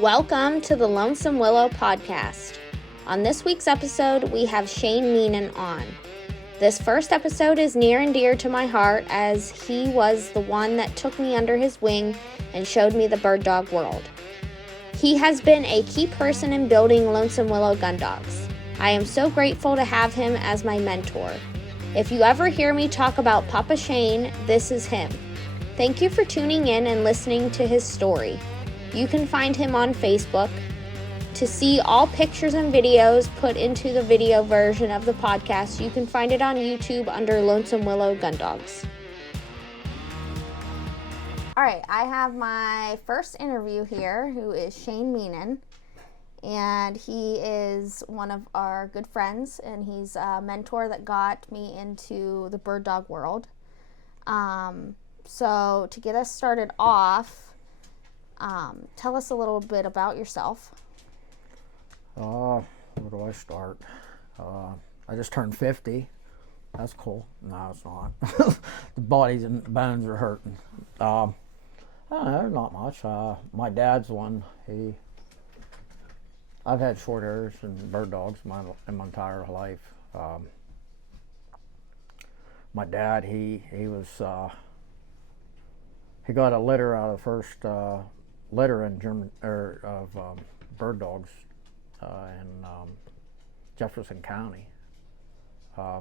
Welcome to the Lonesome Willow Podcast. On this week's episode, we have Shane Meenan on. This first episode is near and dear to my heart as he was the one that took me under his wing and showed me the bird dog world. He has been a key person in building Lonesome Willow Gundogs. I am so grateful to have him as my mentor. If you ever hear me talk about Papa Shane, this is him. Thank you for tuning in and listening to his story. You can find him on Facebook. To see all pictures and videos put into the video version of the podcast, you can find it on YouTube under Lonesome Willow Gundogs. All right, I have my first interview here, who is Shane Meenan, and he is one of our good friends, and he's a mentor that got me into the bird dog world. So to get us started off, tell us a little bit about yourself. Where do I start? I just turned 50. That's cool. No, it's not. The bodies and bones are hurting. I don't know, not much. My dad's one. I've had short hairs and bird dogs in my entire life. My dad, he got a litter out of the first litter in bird dogs in Jefferson County. I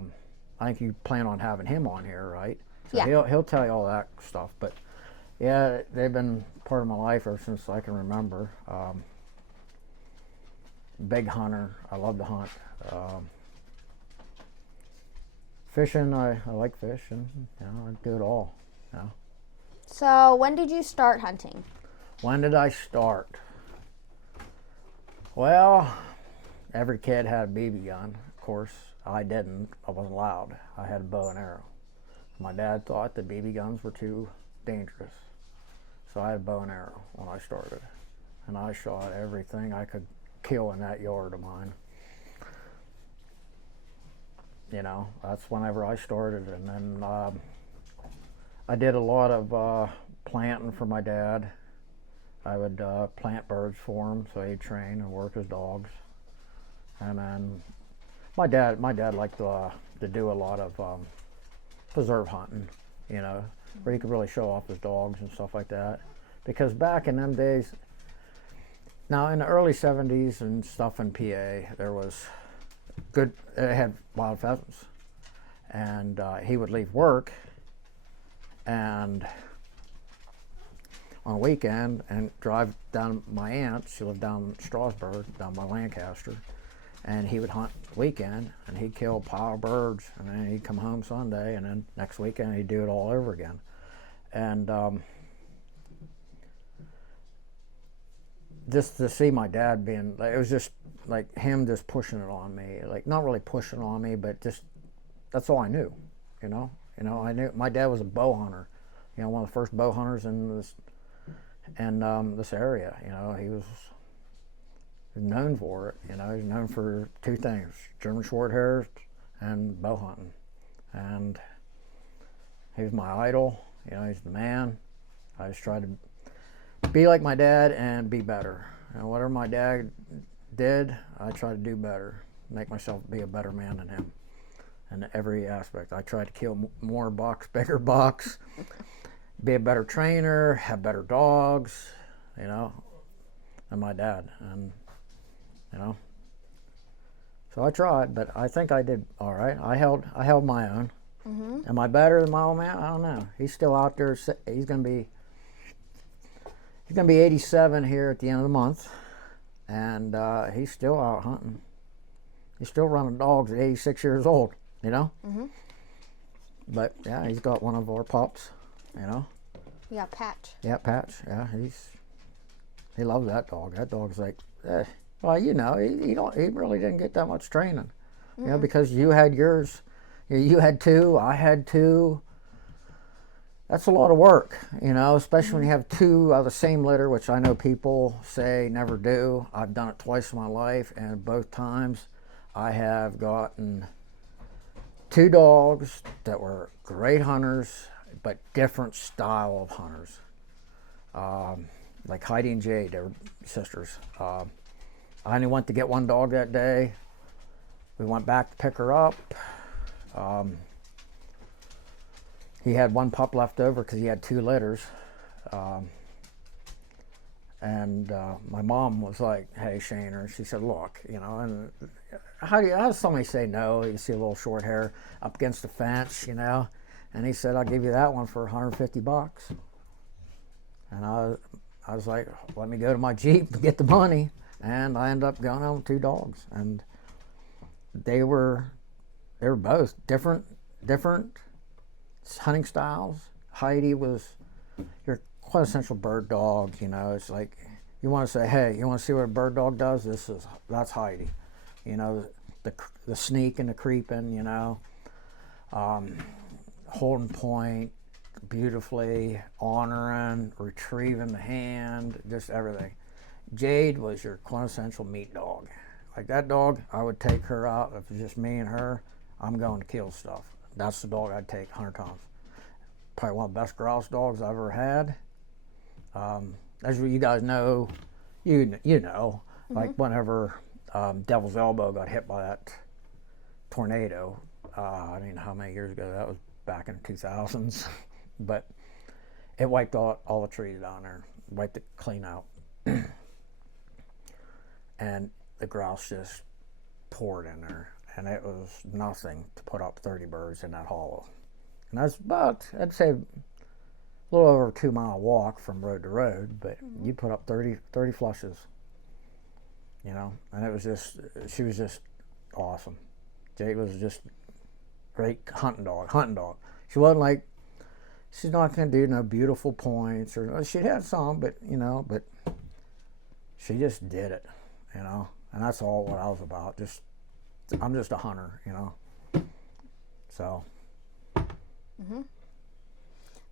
think you plan on having him on here, right? So yeah. He'll tell you all that stuff. But yeah, they've been part of my life ever since I can remember. Big hunter. I love to hunt. Fishing. I like fishing. You know, I do it all. You know. So when did you start hunting? When did I start? Well, every kid had a BB gun. Of course, I didn't. I wasn't allowed. I had a bow and arrow. My dad thought the BB guns were too dangerous. So I had a bow and arrow when I started. And I shot everything I could kill in that yard of mine. You know, that's whenever I started. And then I did a lot of planting for my dad. I would plant birds for him so he'd train and work his dogs. And then my dad liked to do a lot of preserve hunting, you know, where he could really show off his dogs and stuff like that. Because back in them days, now in the early 70s and stuff in PA, there was it had wild pheasants. And he would leave work and on a weekend and drive down my aunt. She lived down in Strasburg, down by Lancaster, and he would hunt weekend and he'd kill a pile of birds, and then he'd come home Sunday, and then next weekend he'd do it all over again. And just to see my dad being, it was just like him just pushing it on me, like not really pushing on me, but just that's all I knew, you know. I knew my dad was a bow hunter, you know, one of the first bow hunters in this area. You know, he was known for it. You know, he's known for two things: German shorthairs and bow hunting. And he was my idol. You know, he's the man. I just tried to be like my dad and be better. And whatever my dad did, I tried to do better, make myself be a better man than him. In every aspect, I tried to kill more bucks, bigger bucks, be a better trainer, have better dogs, you know, than my dad. And, you know, so I tried, but I think I did all right. I held my own. Mm-hmm. Am I better than my old man? I don't know. He's still out there. He's gonna be 87 here at the end of the month, and he's still out hunting. He's still running dogs at 86 years old. You know? Mm-hmm. But, yeah, he's got one of our pups, you know? Yeah, Patch. Yeah, Patch. Yeah, he loves that dog. That dog's like, well, you know, he really didn't get that much training. Mm-hmm. You know, because you had yours. You had two, I had two. That's a lot of work, you know, especially when you have two of the same litter, which I know people say never do. I've done it twice in my life, and both times I have gotten two dogs that were great hunters, but different style of hunters. like Heidi and Jade, they were sisters. I only went to get one dog that day. We went back to pick her up. He had one pup left over because he had 2 litters. And my mom was like, hey, Shane, or she said, look, you know, and how does somebody say no? You see a little short hair up against the fence, you know? And he said, I'll give you that one for $150. And I was like, let me go to my Jeep to get the money. And I ended up going home with 2 dogs. And they were both different hunting styles. Heidi was your quintessential bird dog, you know. It's like you want to say, hey, you want to see what a bird dog does? That's Heidi, you know, the sneak and the creeping, you know, holding point beautifully, honoring, retrieving the hand, just everything. Jade was your quintessential meat dog. Like that dog, I would take her out. If it's just me and her, I'm going to kill stuff. That's the dog I'd take 100 times. Probably one of the best grouse dogs I've ever had. As you guys know, you know, like whenever Devil's Elbow got hit by that tornado, I don't know how many years ago that was, back in the 2000s, but it wiped out all the trees down there, wiped it clean out. And the grouse just poured in there, and it was nothing to put up 30 birds in that hollow. And that's about, I'd say, a little over a 2-mile walk from road to road, but you put up 30 flushes, you know, and it was just, she was just awesome. Jade was just great hunting dog. She wasn't like, she's not going to do no beautiful points, or she had some, but, you know, but she just did it, you know, and that's all what I was about. Just, I'm just a hunter, you know, so.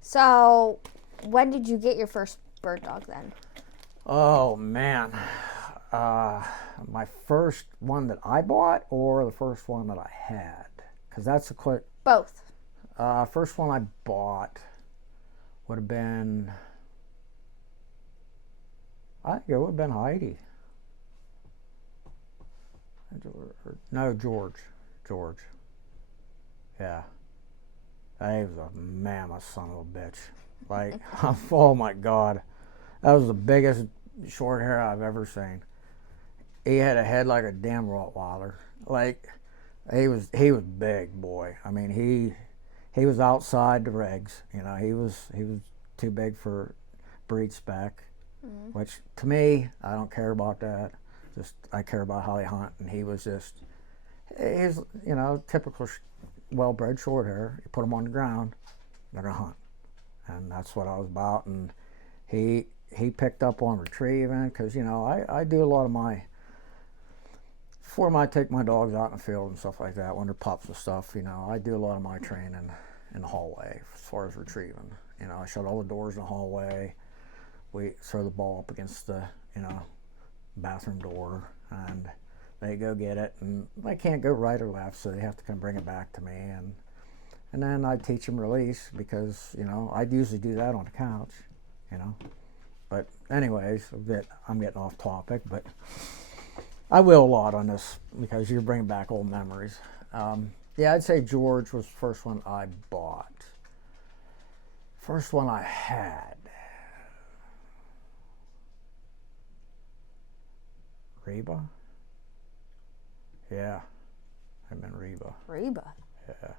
So, when did you get your first bird dog then? Oh, man. My first one that I bought or the first one that I had? Because that's a quick... Both. First one I bought would have been... I think it would have been Heidi. No, George. Yeah. He was a mammoth son of a bitch. Like, oh my God. That was the biggest short hair I've ever seen. He had a head like a damn Rottweiler. Like, he was big, boy. I mean, he was outside the regs. You know, he was too big for breed spec, which to me, I don't care about that. Just, I care about how they hunt, and he's, you know, typical well-bred short hair. You put them on the ground, they're gonna hunt, and that's what I was about. And he picked up on retrieving, because, you know, I do a lot of my, before I take my dogs out in the field and stuff like that, when they're pups and stuff, you know, I do a lot of my training in the hallway as far as retrieving. You know, I shut all the doors in the hallway. We throw the ball up against the, you know, bathroom door, and they go get it, and they can't go right or left, so they have to come bring it back to me, and then I teach them release, because, you know, I'd usually do that on the couch, you know. But anyways, I'm getting off topic, but I will a lot on this because you're bringing back old memories. Yeah, I'd say George was the first one I bought. First one I had. Reba? Yeah, I meant Reba. Reba? Yeah.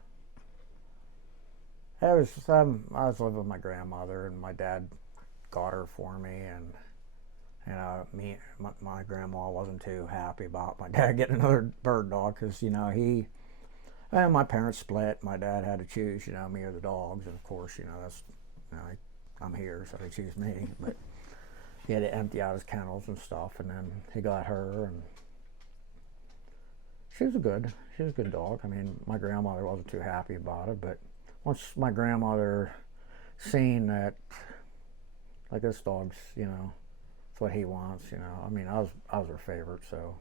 I was living with my grandmother, and my dad got her for me, and you know, my grandma wasn't too happy about my dad getting another bird dog, because, you know, and my parents split. My dad had to choose, you know, me or the dogs, and of course, you know, that's, you know, I'm here, so they choose me. But he had to empty out his kennels and stuff, and then he got her, and she was a good dog. I mean, my grandmother wasn't too happy about it, but once my grandmother seen that, like, this dog's, you know, it's what he wants, you know. I mean, I was her favorite, so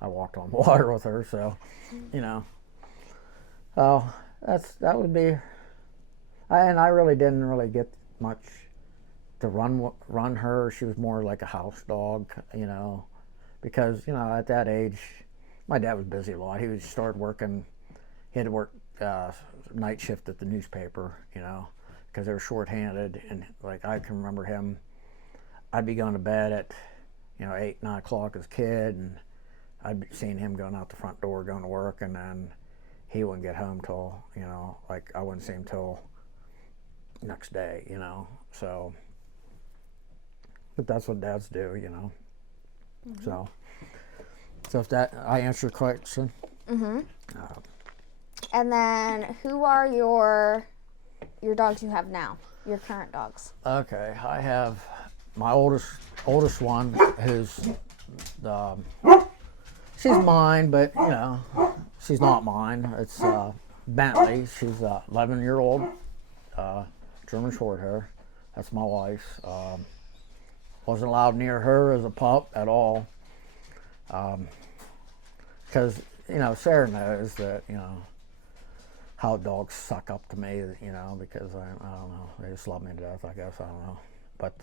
I walked on water with her, so, you know. That would be, and I really didn't really get much to run her. She was more like a house dog, because at that age, my dad was busy a lot. He started working. He had to work night shift at the newspaper, because they were shorthanded. And like I can remember him, I'd be going to bed at 8, 9 o'clock as a kid, and I'd be seeing him going out the front door going to work, and then he wouldn't get home till like I wouldn't see him till next day, so. But that's what dads do, Mm-hmm. So if that I answered the question. Mm-hmm. And then, who are your dogs you have now? Your current dogs? Okay, I have my oldest one, who's she's mine, but she's not mine. It's Bentley. She's 11-year-old German Shorthair. That's my wife. Wasn't allowed near her as a pup at all, because Sarah knows that how dogs suck up to me, because I don't know, they just love me to death, I guess, I don't know, but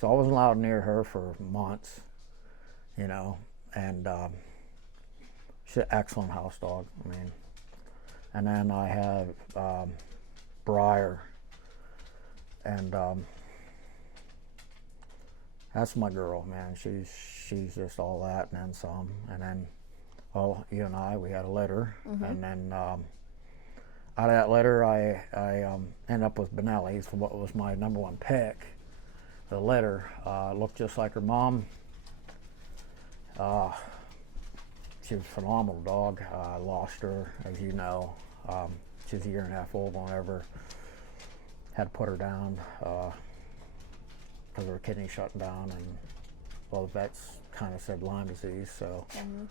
so I wasn't allowed near her for months, and she's an excellent house dog. I mean, and then I have Briar, and that's my girl, man. She's just all that and then some. And then, you and I, we had a litter. Mm-hmm. And then out of that litter, I ended up with Benelli, for what was my number one pick. The litter looked just like her mom. She was a phenomenal dog. I lost her, as you know. She was 1.5 years old whenever had to put her down. Because her kidney shut down, and the vets kind of said Lyme disease. So, mm-hmm.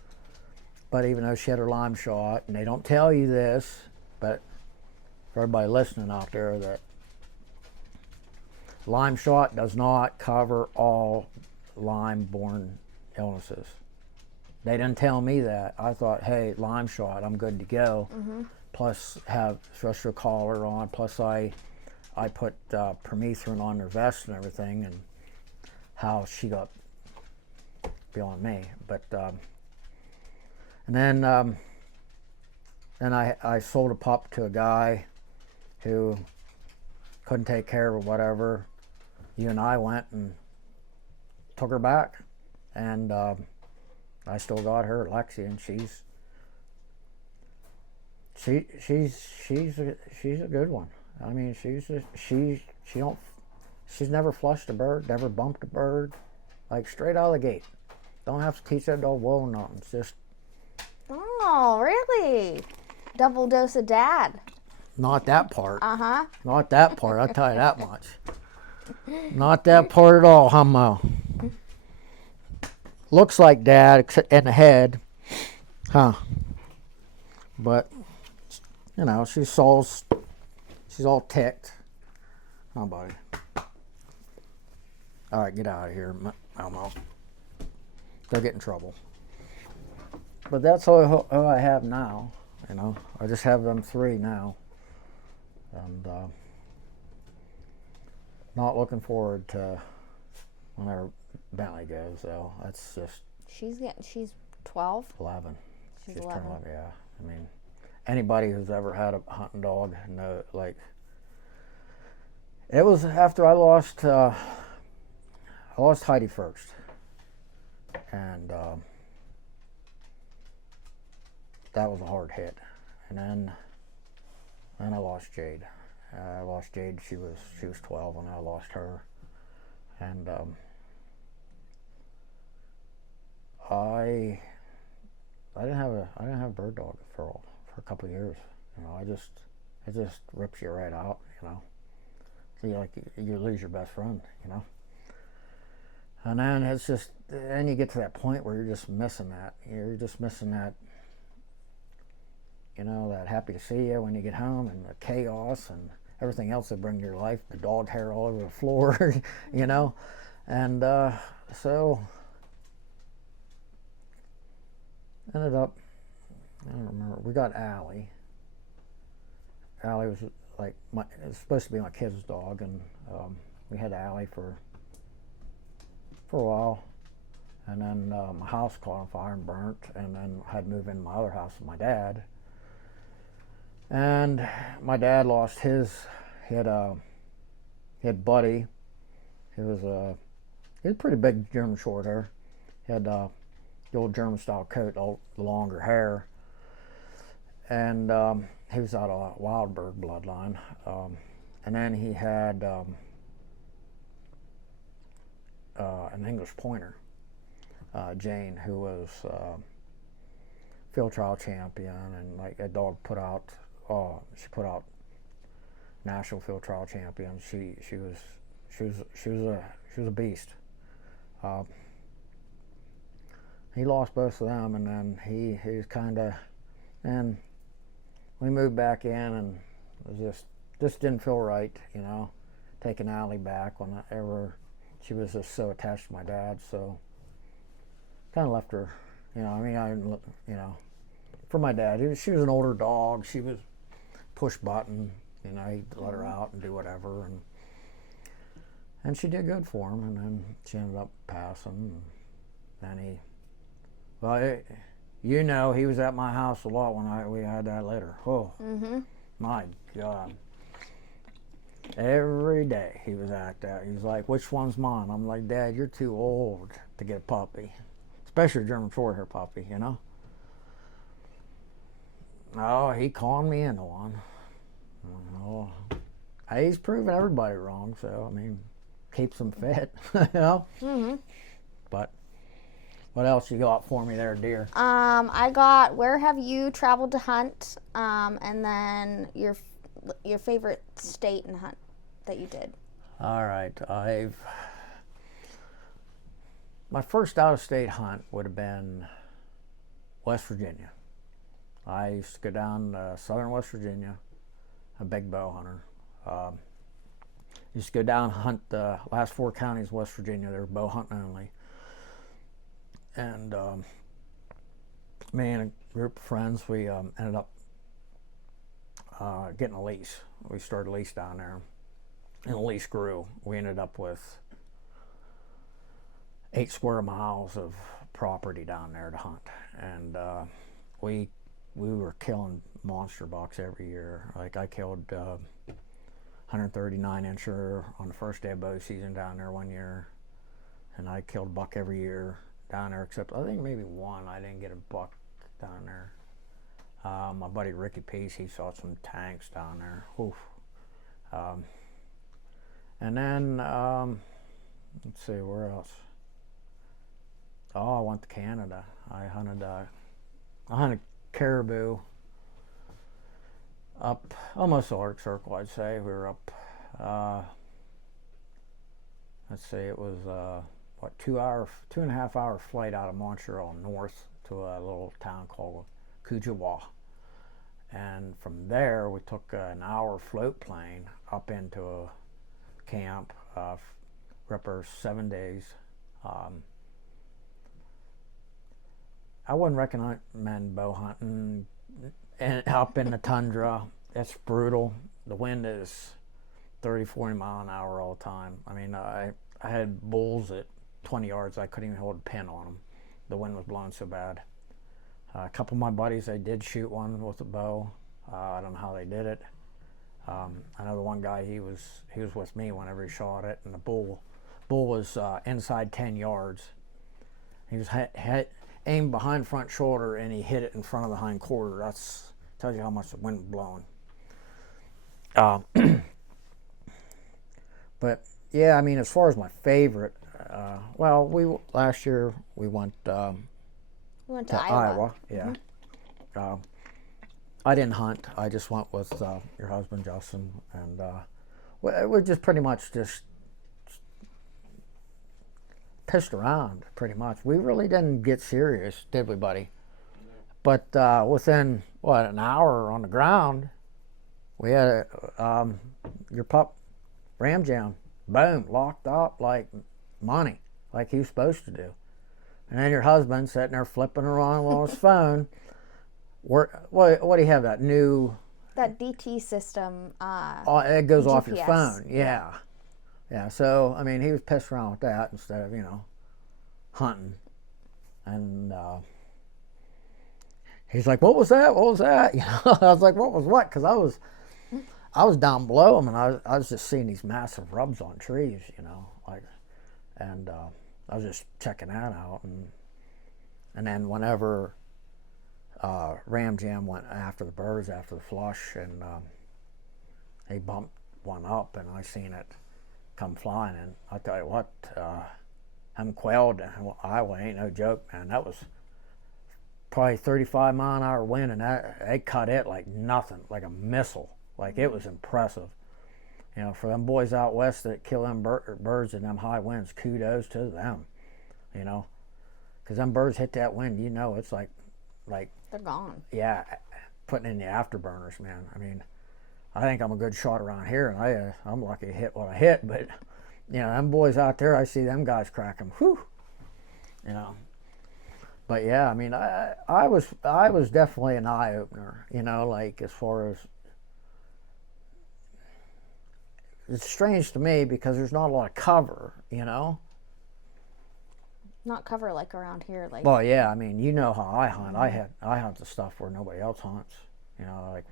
But even though she had her Lyme shot, and they don't tell you this, but for everybody listening out there, that Lyme shot does not cover all Lyme-borne illnesses. They didn't tell me that. I thought, hey, Lyme shot, I'm good to go. Mm-hmm. Plus have special collar on. Plus I put permethrin on her vest and everything, and how she got beyond me. But and then I sold a pup to a guy who couldn't take care of her, whatever. You and I went and took her back, and I still got her, Lexi, and she's a good one. I mean, she's never flushed a bird, never bumped a bird, like straight out of the gate. Don't have to teach that dog whoa nothing. It's just. Oh, really? Double dose of dad. Not that part. Uh-huh. Not that part. I'll tell you that much. Not that part at all, Hummo. Looks like dad in the head, huh? But she's all ticked. Oh, buddy. All right, get out of here, Elmo. They'll get in trouble. But that's all I have now. I just have them 3 now, and not looking forward to whenever Bentley goes. So that's just. She's 12. 11. She's 11. 11. Yeah. I mean, anybody who's ever had a hunting dog know, like. It was after I lost Heidi first, and that was a hard hit. And then I lost Jade. I lost Jade. She was 12 when I lost her, and I didn't have a bird dog for a couple of years. It just rips you right out. You lose your best friend, And then it's just, then you get to that point where you're just missing that. You're just missing that, that happy to see you when you get home, and the chaos and everything else that brings your life, the dog hair all over the floor, And so, ended up, I don't remember, we got Allie. Allie was it was supposed to be my kid's dog, and we had Allie for a while, and then my house caught on fire and burnt, and then I had to move into my other house with my dad. And my dad lost his. He had Buddy. He was a pretty big German short hair. He had the old German style coat, the longer hair, and he was out of Wildberg bloodline. And then he had an English pointer, Jane, who was field trial champion, and like that dog she put out national field trial champion. She was a beast. He lost both of them, and then he was kind of, and we moved back in, and it was just didn't feel right, taking Allie back whenever she was just so attached to my dad. So kind of left her, for my dad. She was an older dog. She was push button, he'd let her out and do whatever, and she did good for him, and then she ended up passing, and then he was at my house a lot when we had that litter. Oh, my God. Every day he was at that. He was like, which one's mine? I'm like, Dad, you're too old to get a puppy, especially a German short hair puppy, Oh, he conned me into one. Oh, he's proven everybody wrong, so, keeps them fit, But what else you got for me there, dear? I got, where have you traveled to hunt, and then your favorite state and hunt that you did. All right, my first out-of-state hunt would have been West Virginia. I used to go down to southern West Virginia, a big bow hunter. Used to go down and hunt the last 4 counties of West Virginia. They were bow hunting only. And me and a group of friends, we ended up getting a lease. We started a lease down there, and the lease grew. We ended up with 8 square miles of property down there to hunt, and we were killing monster bucks every year. Like I killed 139 incher on the first day of bow season down there one year, and I killed a buck every year down there, except I think maybe one I didn't get a buck down there. My buddy Ricky Peace, he saw some tanks down there. Oof. And then let's see, where else? Oh, I went to Canada. I hunted caribou up almost the Arctic Circle, I'd say. We were up, let's see, it was 2.5 hour flight out of Montreal north to a little town called Kujawa. And from there, we took an hour float plane up into a camp, for 7 days. I wouldn't recommend bow hunting and up in the tundra. It's brutal. The wind is 30, 40 mile an hour all the time. I had bulls at 20 yards. I couldn't even hold a pin on them. The wind was blowing so bad. A couple of my buddies, they did shoot one with a bow. I don't know how they did it. I know the one guy, he was with me whenever he shot it, and the bull was inside 10 yards. He was aimed behind front shoulder, and he hit it in front of the hind quarter. That's tells you how much the wind was blowing. But yeah, as far as my favorite, last year we went to Iowa. Yeah. Mm-hmm. I didn't hunt. I just went with your husband Justin, and we just pretty much just pissed around. Pretty much, we really didn't get serious, did we, buddy? But within an hour on the ground, we had your pup ram jam, boom, locked up like money, like he was supposed to do. And then your husband sitting there flipping around on his phone. What do you have, that new... That DT system. It goes GPS. off your phone, yeah. Yeah, so, I mean, he was pissed around with that instead of, hunting. And he's like, what was that? What was that? I was like, what was what? Because I was down below him, and I was just seeing these massive rubs on trees, and I was just checking that out. And then whenever Ram Jam went after the birds after the flush, and he bumped one up, and I seen it come flying, and I tell you what, I'm quailed. Iowa ain't no joke, man. That was probably 35-mile-an-hour wind, and they cut it like nothing, like a missile. Like, it was impressive. For them boys out west that kill them birds in them high winds, kudos to them. Because them birds hit that wind, it's like they're gone. Yeah, putting in the afterburners, man. I mean, I think I'm a good shot around here, and I'm lucky to hit what I hit. But them boys out there, I see them guys crack them. Whew. But yeah, I mean, I was definitely an eye opener. Like, as far as, it's strange to me because there's not a lot of cover. Not cover like around here, like. Well, yeah, I mean, how I hunt. I hunt the stuff where nobody else hunts. Like,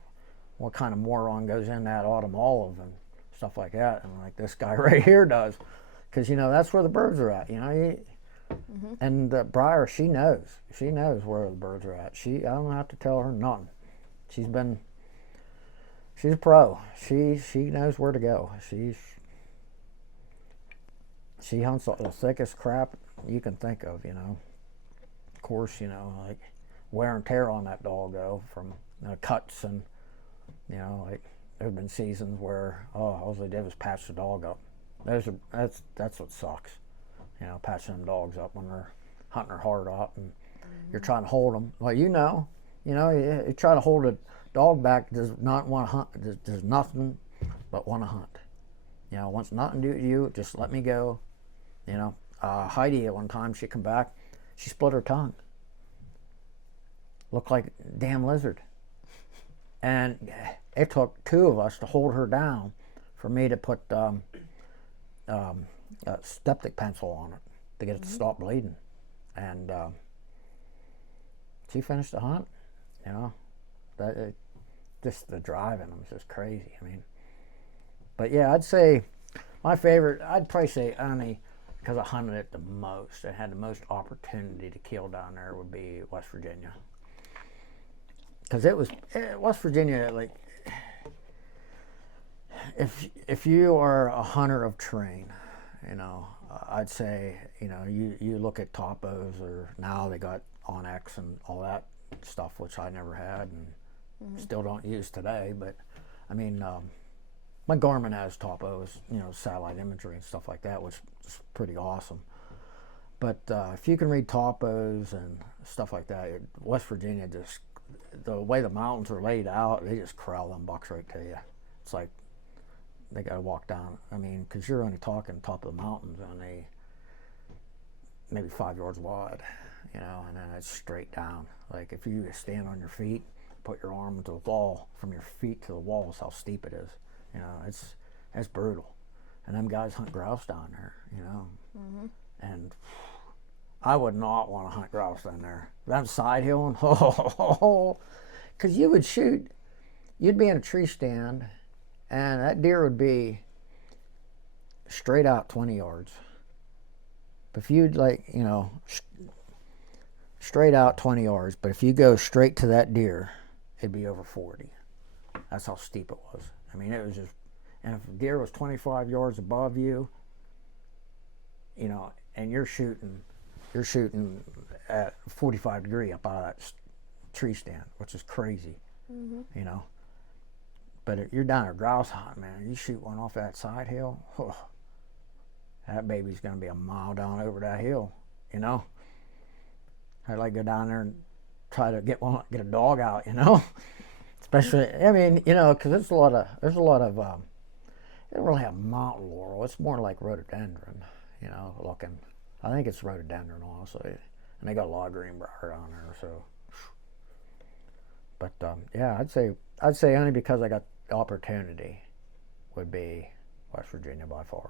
what kind of moron goes in that autumn olive and stuff like that, and like this guy right here does, because that's where the birds are at. And Briar, she knows where the birds are at. I don't have to tell her nothing. She's a pro. She knows where to go. She hunts the thickest crap you can think of. Of course, like wear and tear on that dog from cuts, and like there've been seasons where all they did was patch the dog up. That's what sucks. Patching them dogs up when they're hunting their heart out, and you're trying to hold them. Well, you try to hold a dog back does not want to hunt. Does nothing but want to hunt. Wants nothing to do with you. Just let me go. Heidi, at one time, she come back, she split her tongue. Looked like a damn lizard. And it took two of us to hold her down for me to put a septic pencil on it to get it to stop bleeding. And she finished the hunt. Just the driving was just crazy. I mean, but yeah, I'd say my favorite, I'd probably say only because I hunted it the most and had the most opportunity to kill down there, would be West Virginia. Because West Virginia, like, if you are a hunter of terrain, I'd say, you look at topos, or now they got Onyx and all that stuff, which I never had and still don't use today. But I mean, my Garmin has topos, satellite imagery and stuff like that, which is pretty awesome. But if you can read topos and stuff like that, West Virginia, just the way the mountains are laid out, they just corral them bucks right to you. It's like they got to walk down. I mean, because you're only talking top of the mountains, and they maybe 5 yards wide, and then it's straight down. Like, if you stand on your feet, put your arm into the wall, from your feet to the wall is how steep it is. It's brutal. And them guys hunt grouse down there, and I would not want to hunt grouse down there. That side hilling, because you'd be in a tree stand, and that deer would be straight out 20 yards. But if you'd straight out 20 yards, but if you go straight to that deer, it'd be over 40. That's how steep it was. I mean, it was just, and if a deer was 25 yards above you, and you're shooting at 45 degree up out of that tree stand, which is crazy, But if you're down at grouse hunting, man, you shoot one off that side hill, that baby's going to be a mile down over that hill, I'd like to go down there and try to get a dog out, Especially, I mean, because there's a lot of, they don't really have mountain laurel. It's more like rhododendron, looking. I think it's rhododendron, honestly. And they got a lot of greenbrier on there, so. But, yeah, I'd say only because I got the opportunity would be West Virginia by far.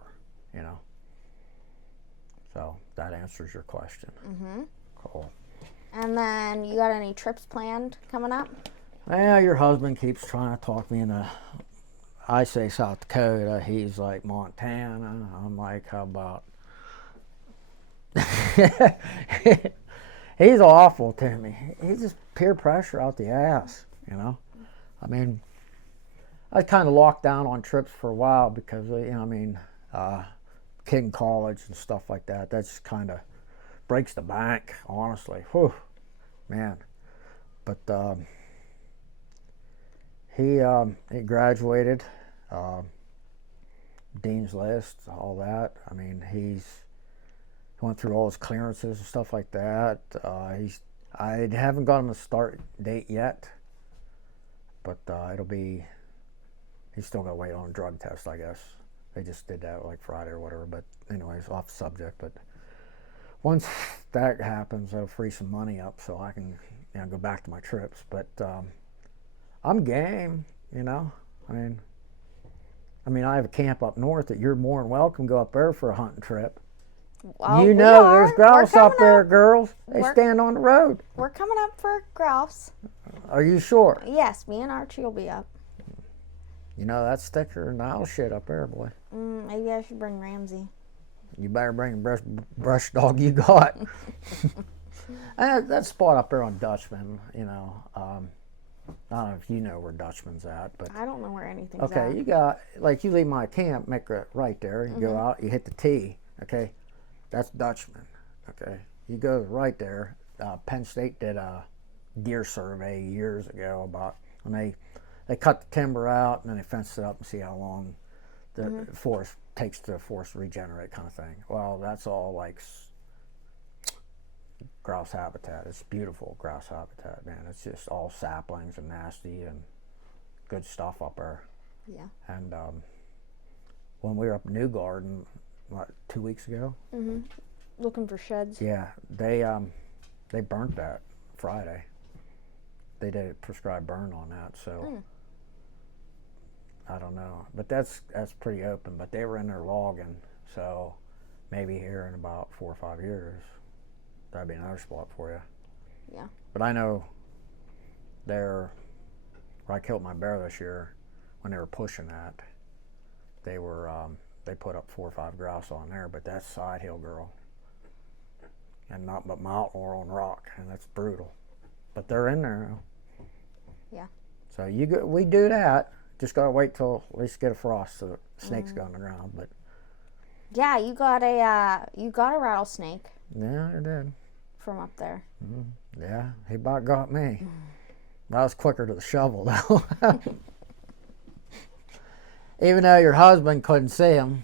you know. So that answers your question. Mm-hmm. Cool. And then you got any trips planned coming up? Well, your husband keeps trying to talk me into, I say South Dakota, he's like Montana. I'm like, how about, he's awful to me. He's just peer pressure out the ass, you know. I mean, I kind of locked down on trips for a while because, you know, I mean, kid in college and stuff like that, that just kind of breaks the bank, honestly. Whew, man. But he graduated, dean's list, all that. I mean, he went through all his clearances and stuff like that. I haven't got him a start date yet, but it'll be, he's still got to wait on a drug test, I guess. They just did that like Friday or whatever, but anyways, off the subject. But once that happens, that'll free some money up so I can, you know, go back to my trips. But I'm game, you know. I mean, I have a camp up north that you're more than welcome to go up there for a hunting trip. Well, you know, there's grouse up there, girls. They stand on the road. We're coming up for grouse. Are you sure? Yes, me and Archie will be up. You know, that's thicker than owl shit up there, boy. Maybe I should bring Ramsey. You better bring the brush dog you got. That spot up there on Dutchman, you know, I don't know if you know where Dutchman's at, but I don't know where anything's at. okay, you got, like, you leave my camp, make a right there, you go out, you hit the T, okay, that's Dutchman, okay, you go right there. Penn State did a deer survey years ago about, and they cut the timber out and then they fenced it up and see how long the forest takes the forest to regenerate, kind of thing. Well, that's all like grouse habitat. It's beautiful grouse habitat, man. It's just all saplings and nasty and good stuff up there. Yeah. And when we were up in New Garden, what, 2 weeks ago? Looking for sheds. Yeah, they burnt that Friday. They did a prescribed burn on that, so I don't know. But that's pretty open. But they were in there logging, so maybe here in about 4 or 5 years, that'd be another spot for you. Yeah. But I know where I killed my bear this year, when they were pushing that, they were they put up 4 or 5 grouse on there, but that's side hill, girl, and not but mountain or on rock, and that's brutal. But they're in there. Yeah. So we do that. Just gotta wait till at least get a frost so the snakes go on the ground. But yeah, you got a rattlesnake. Yeah, I did. From up there. Yeah, he about got me. I was quicker to the shovel though. Even though your husband couldn't see him,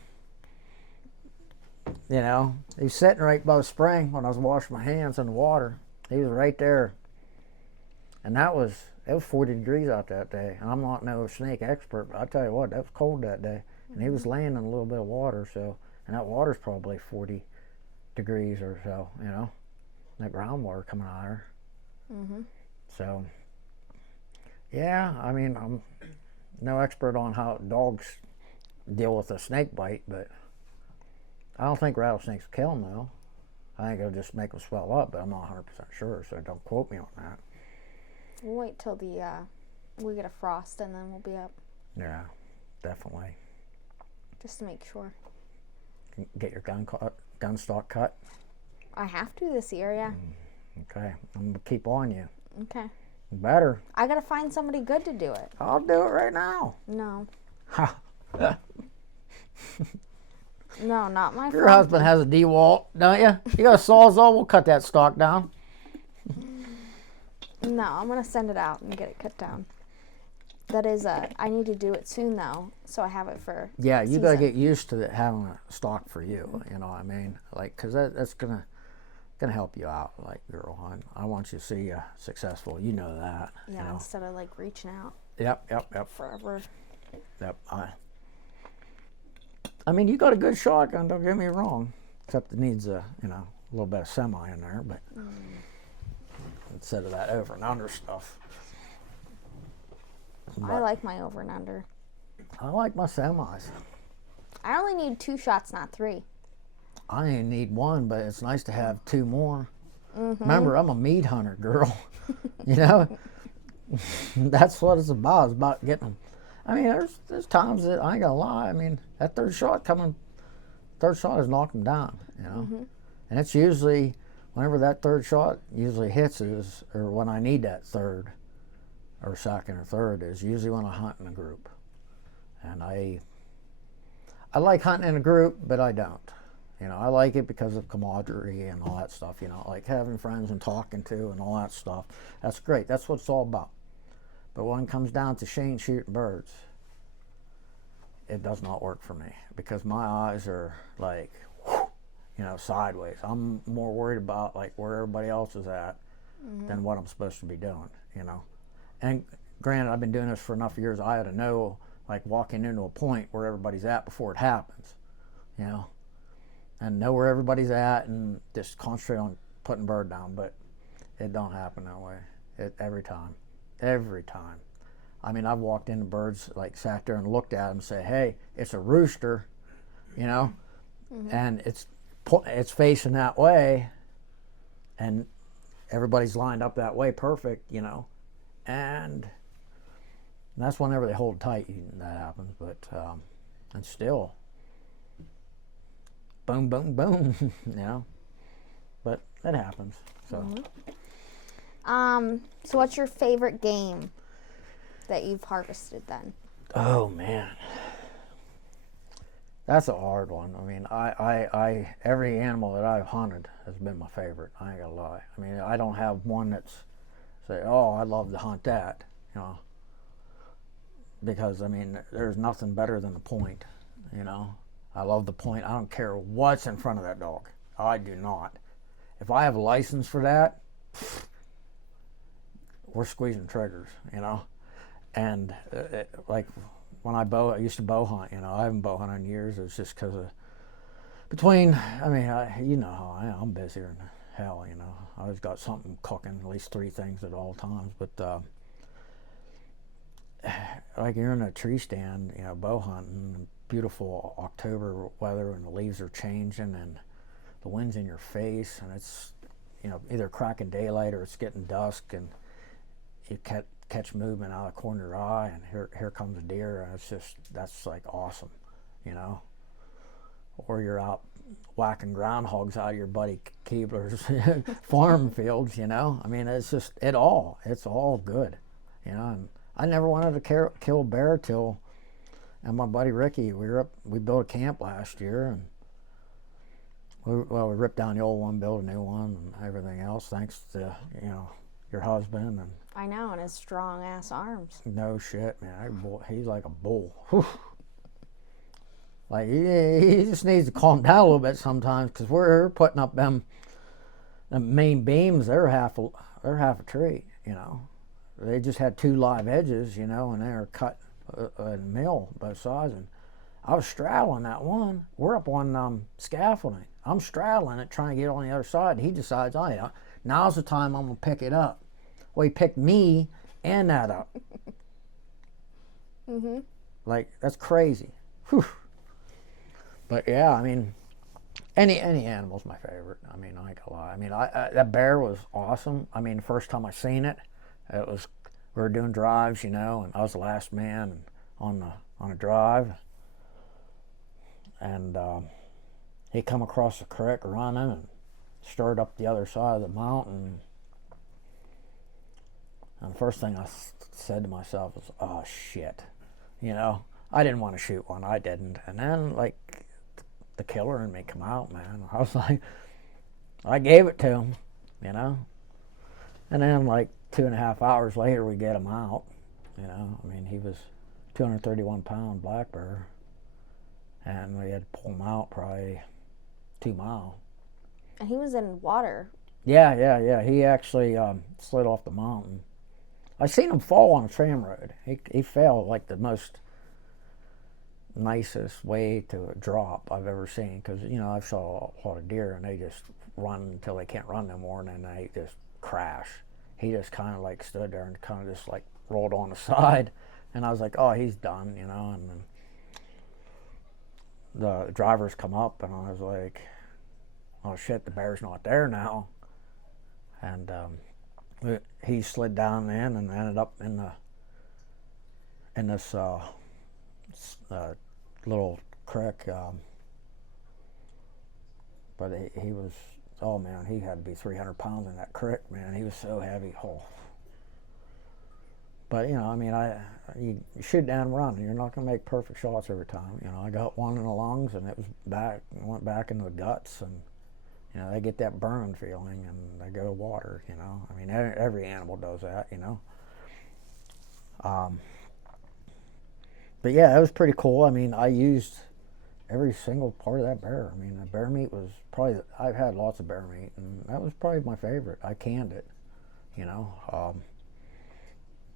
you know, he was sitting right by the spring when I was washing my hands in the water. He was right there, and it was 40 degrees out that day. And I'm not no snake expert, but I tell you what, that was cold that day. And he was laying in a little bit of water, so, and that water's probably 40 degrees or so, you know, that groundwater coming out of there. So, yeah, I mean, I'm no expert on how dogs deal with a snake bite, but I don't think rattlesnakes will kill them, though. I think it'll just make them swell up, but I'm not 100% sure, so don't quote me on that. We'll wait till we get a frost and then we'll be up. Yeah, definitely. Just to make sure. Get your gun stock cut? I have to this year, yeah. Okay, I'm going to keep on you. Okay. Better. I got to find somebody good to do it. I'll do it right now. No. Ha. No, not my Your husband has a DeWalt, don't you? You got a Sawzall, we'll cut that stock down. No, I'm going to send it out and get it cut down. That is, I need to do it soon, though, so I have it for Yeah, you got to get used to having a stock for you, you know what I mean? Like, because that's going to help you out, like, girl, I want you to see you successful. You know that. Yeah, you know? Instead of, like, reaching out. Yep. Forever. Yep. I mean, you got a good shotgun, don't get me wrong, except it needs a little bit of semi in there, but instead of that over and under stuff. I like my over and under. I like my semis. I only need 2 shots, not 3. I only need 1, but it's nice to have 2 more. Remember, I'm a meat hunter, girl. You know, that's what it's about. It's about getting them. I mean, there's times that I ain't gonna lie. I mean, that third shot has knocked them down. You know, and it's usually whenever that third shot usually hits or when I need that third or second or third is usually when I hunt in a group. And I like hunting in a group, but I don't. You know, I like it because of camaraderie and all that stuff, you know, like having friends and talking to and all that stuff. That's great. That's what it's all about. But when it comes down to Shane shooting birds, it does not work for me because my eyes are like, you know, sideways. I'm more worried about like where everybody else is at than what I'm supposed to be doing, you know. And granted, I've been doing this for enough years, I ought to know, like walking into a point where everybody's at before it happens, you know. And know where everybody's at and just concentrate on putting bird down, but it don't happen that way. Every time. I mean, I've walked into birds, like sat there and looked at them and say, hey, it's a rooster, you know, and it's facing that way and everybody's lined up that way perfect, you know, and that's whenever they hold tight that happens, but and still boom, boom, boom, you know, but it happens. So, so what's your favorite game that you've harvested then? Oh man, that's a hard one. I mean, I every animal that I've hunted has been my favorite. I ain't gonna lie. I mean, I don't have one that's say, oh, I'd love to hunt that, you know, because I mean, there's nothing better than the point, you know. I love the point. I don't care what's in front of that dog. I do not. If I have a license for that, we're squeezing triggers, you know. And like when I used to bow hunt, you know. I haven't bow hunted in years. It's just because of I mean, you know how I am. I'm busier than hell, you know. I always got something cooking, at least 3 things at all times. But like you're in a tree stand, you know, bow hunting, beautiful October weather and the leaves are changing and the wind's in your face and it's, you know, either cracking daylight or it's getting dusk and you catch movement out of the corner of your eye and here comes a deer and that's like awesome, you know. Or you're out whacking groundhogs out of your buddy Keebler's farm fields, you know. I mean, it's all good, you know. And I never wanted to kill a bear till, and my buddy Ricky, we built a camp last year, and we ripped down the old one, built a new one, and everything else, thanks to, you know, your husband. And I know, and his strong ass arms. No shit, man. He's like a bull. Whew. Like he just needs to calm down a little bit sometimes, because we're putting up them main beams. They're half a tree, you know. They just had 2 live edges, you know, and they were cut and mill both sides. And I was straddling that one. We're up on scaffolding. I'm straddling it, trying to get on the other side. And he decides, oh yeah, now's the time I'm gonna pick it up. Well, he picked me and that up. Like, that's crazy. Whew. But yeah, I mean, any animal's my favorite. I mean, I ain't gonna lie. I mean, that bear was awesome. I mean, the first time I seen it, we were doing drives, you know, and I was the last man on a drive, and he come across the creek running and started up the other side of the mountain. And the first thing I said to myself was, oh shit, you know. I didn't want to shoot one. I didn't. And then, like, the killer in me come out, man. I was like, I gave it to him, you know. And then, like, 2.5 hours later, we get him out, you know. I mean, he was 231-pound black bear. And we had to pull him out probably 2 miles. And he was in water. Yeah. He actually slid off the mountain. I seen him fall on a tram road. He fell like the most nicest way to drop I've ever seen, because, you know, I've saw a lot of deer and they just run until they can't run no more and then they just crash. He just kind of like stood there and kind of just like rolled on the side, and I was like, oh, he's done, you know. And then the drivers come up, and I was like, oh shit, the bear's not there now. And he slid down in and ended up in this little creek. But he was, oh man, he had to be 300 pounds in that creek, man. He was so heavy. Oh. But, you know, I mean, you shoot down and run. You're not going to make perfect shots every time. You know, I got one in the lungs, and it went back into the guts, and, you know, they get that burning feeling, and they go to water, you know. I mean, every animal does that, you know. But, yeah, it was pretty cool. I mean, I used every single part of that bear. I mean, the bear meat was probably, I've had lots of bear meat, and that was probably my favorite. I canned it, you know.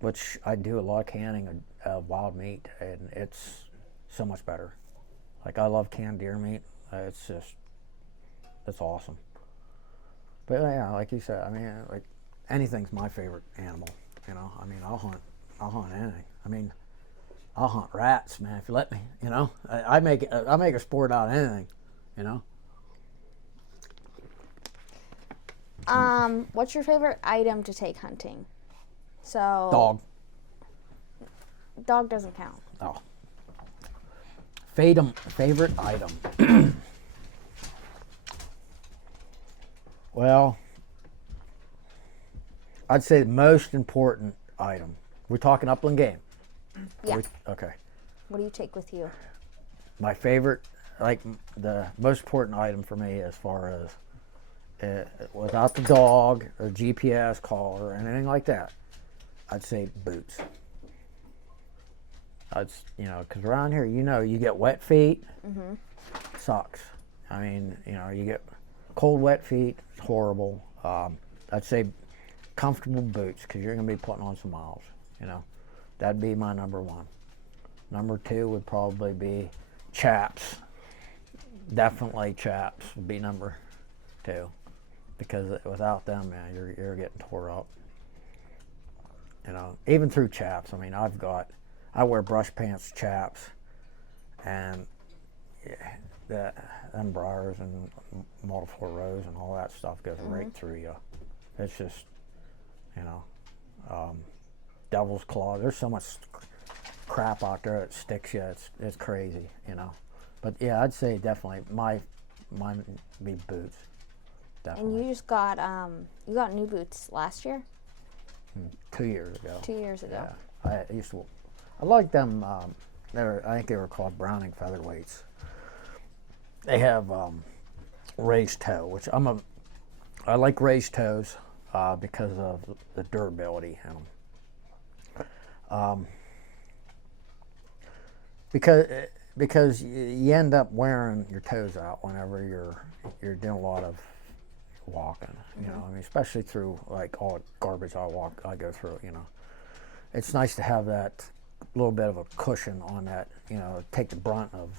Which I do a lot of canning of wild meat, and it's so much better. Like, I love canned deer meat. It's awesome. But yeah, like you said, I mean, like, anything's my favorite animal. You know, I mean, I'll hunt anything. I mean, I'll hunt rats, man, if you let me. You know, I make a sport out of anything. You know. What's your favorite item to take hunting? So Dog. Dog doesn't count. Oh. Favorite item. Well, I'd say the most important item. We're talking upland game. Yeah. Okay. What do you take with you? My favorite, like the most important item for me, as far as without the dog or GPS collar or anything like that, I'd say boots. You know, because around here, you know, you get wet feet, sucks. I mean, you know, you get cold, wet feet, it's horrible. I'd say comfortable boots, because you're going to be putting on some miles, you know. That'd be my number one. Number two would probably be chaps. Definitely chaps would be number two, because without them, man, you're getting tore up. You know, even through chaps. I mean, I wear brush pants, chaps, and them briars and multiple rows and all that stuff goes right through you. It's just, you know, devil's claw. There's so much crap out there that sticks you. It's crazy, you know. But yeah, I'd say definitely mine would be boots. Definitely. And you just got you got new boots last year? 2 years ago. 2 years ago. Yeah, I liked them. I think they were called Browning featherweights. They have raised toe, which I like raised toes because of the durability in them. Because you end up wearing your toes out whenever you're doing a lot of walking. You know, I mean, especially through like all the garbage I go through. You know, it's nice to have that little bit of a cushion on that. You know, take the brunt of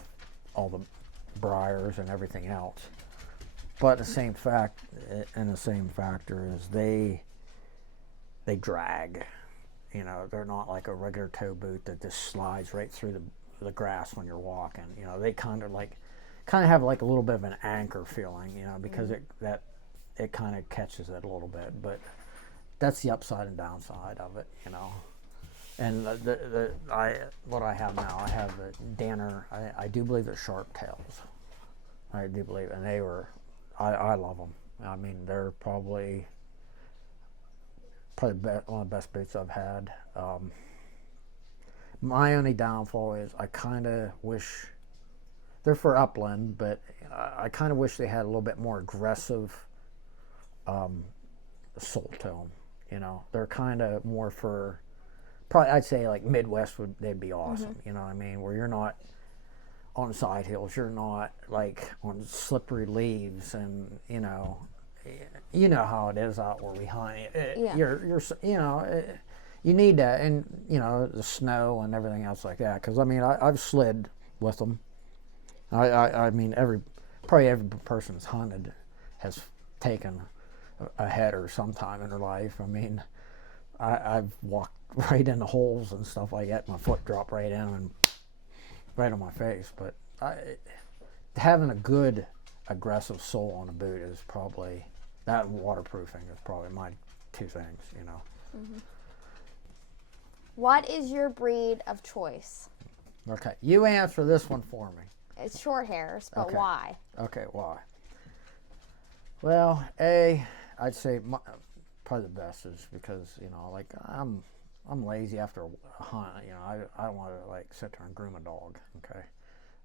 all the briars and everything else. But the same factor is they drag. You know, they're not like a regular toe boot that just slides right through the grass when you're walking. You know, they kind of have like a little bit of an anchor feeling. You know, because it kind of catches it a little bit. But that's the upside and downside of it. You know. And what I have now, I have the Danner. I do believe they're sharp tails. I do believe, and I love them. I mean, they're probably one of the best boots I've had. My only downfall is I kind of wish they're for upland, but I kind of wish they had a little bit more aggressive sole to them. You know, they're kind of more for. Probably, I'd say like Midwest they'd be awesome. You know what I mean? Where you're not on side hills, you're not like on slippery leaves, and you know how it is out where we hunt. You're you know, you need that, and you know the snow and everything else like that. Because I mean, I've slid with them. I mean, probably every person that's hunted has taken a header sometime in their life. I mean, I've walked right in the holes and stuff like that. My foot dropped right in and right on my face. But having a good aggressive sole on a boot is probably, that waterproofing is probably my two things, you know. Mm-hmm. What is your breed of choice? Okay, you answer this one for me. It's short hairs, but okay. Why? Okay, why? Well, I'd say probably the best is because, you know, like I'm lazy after a hunt. You know, I don't want to like sit there and groom a dog. Okay,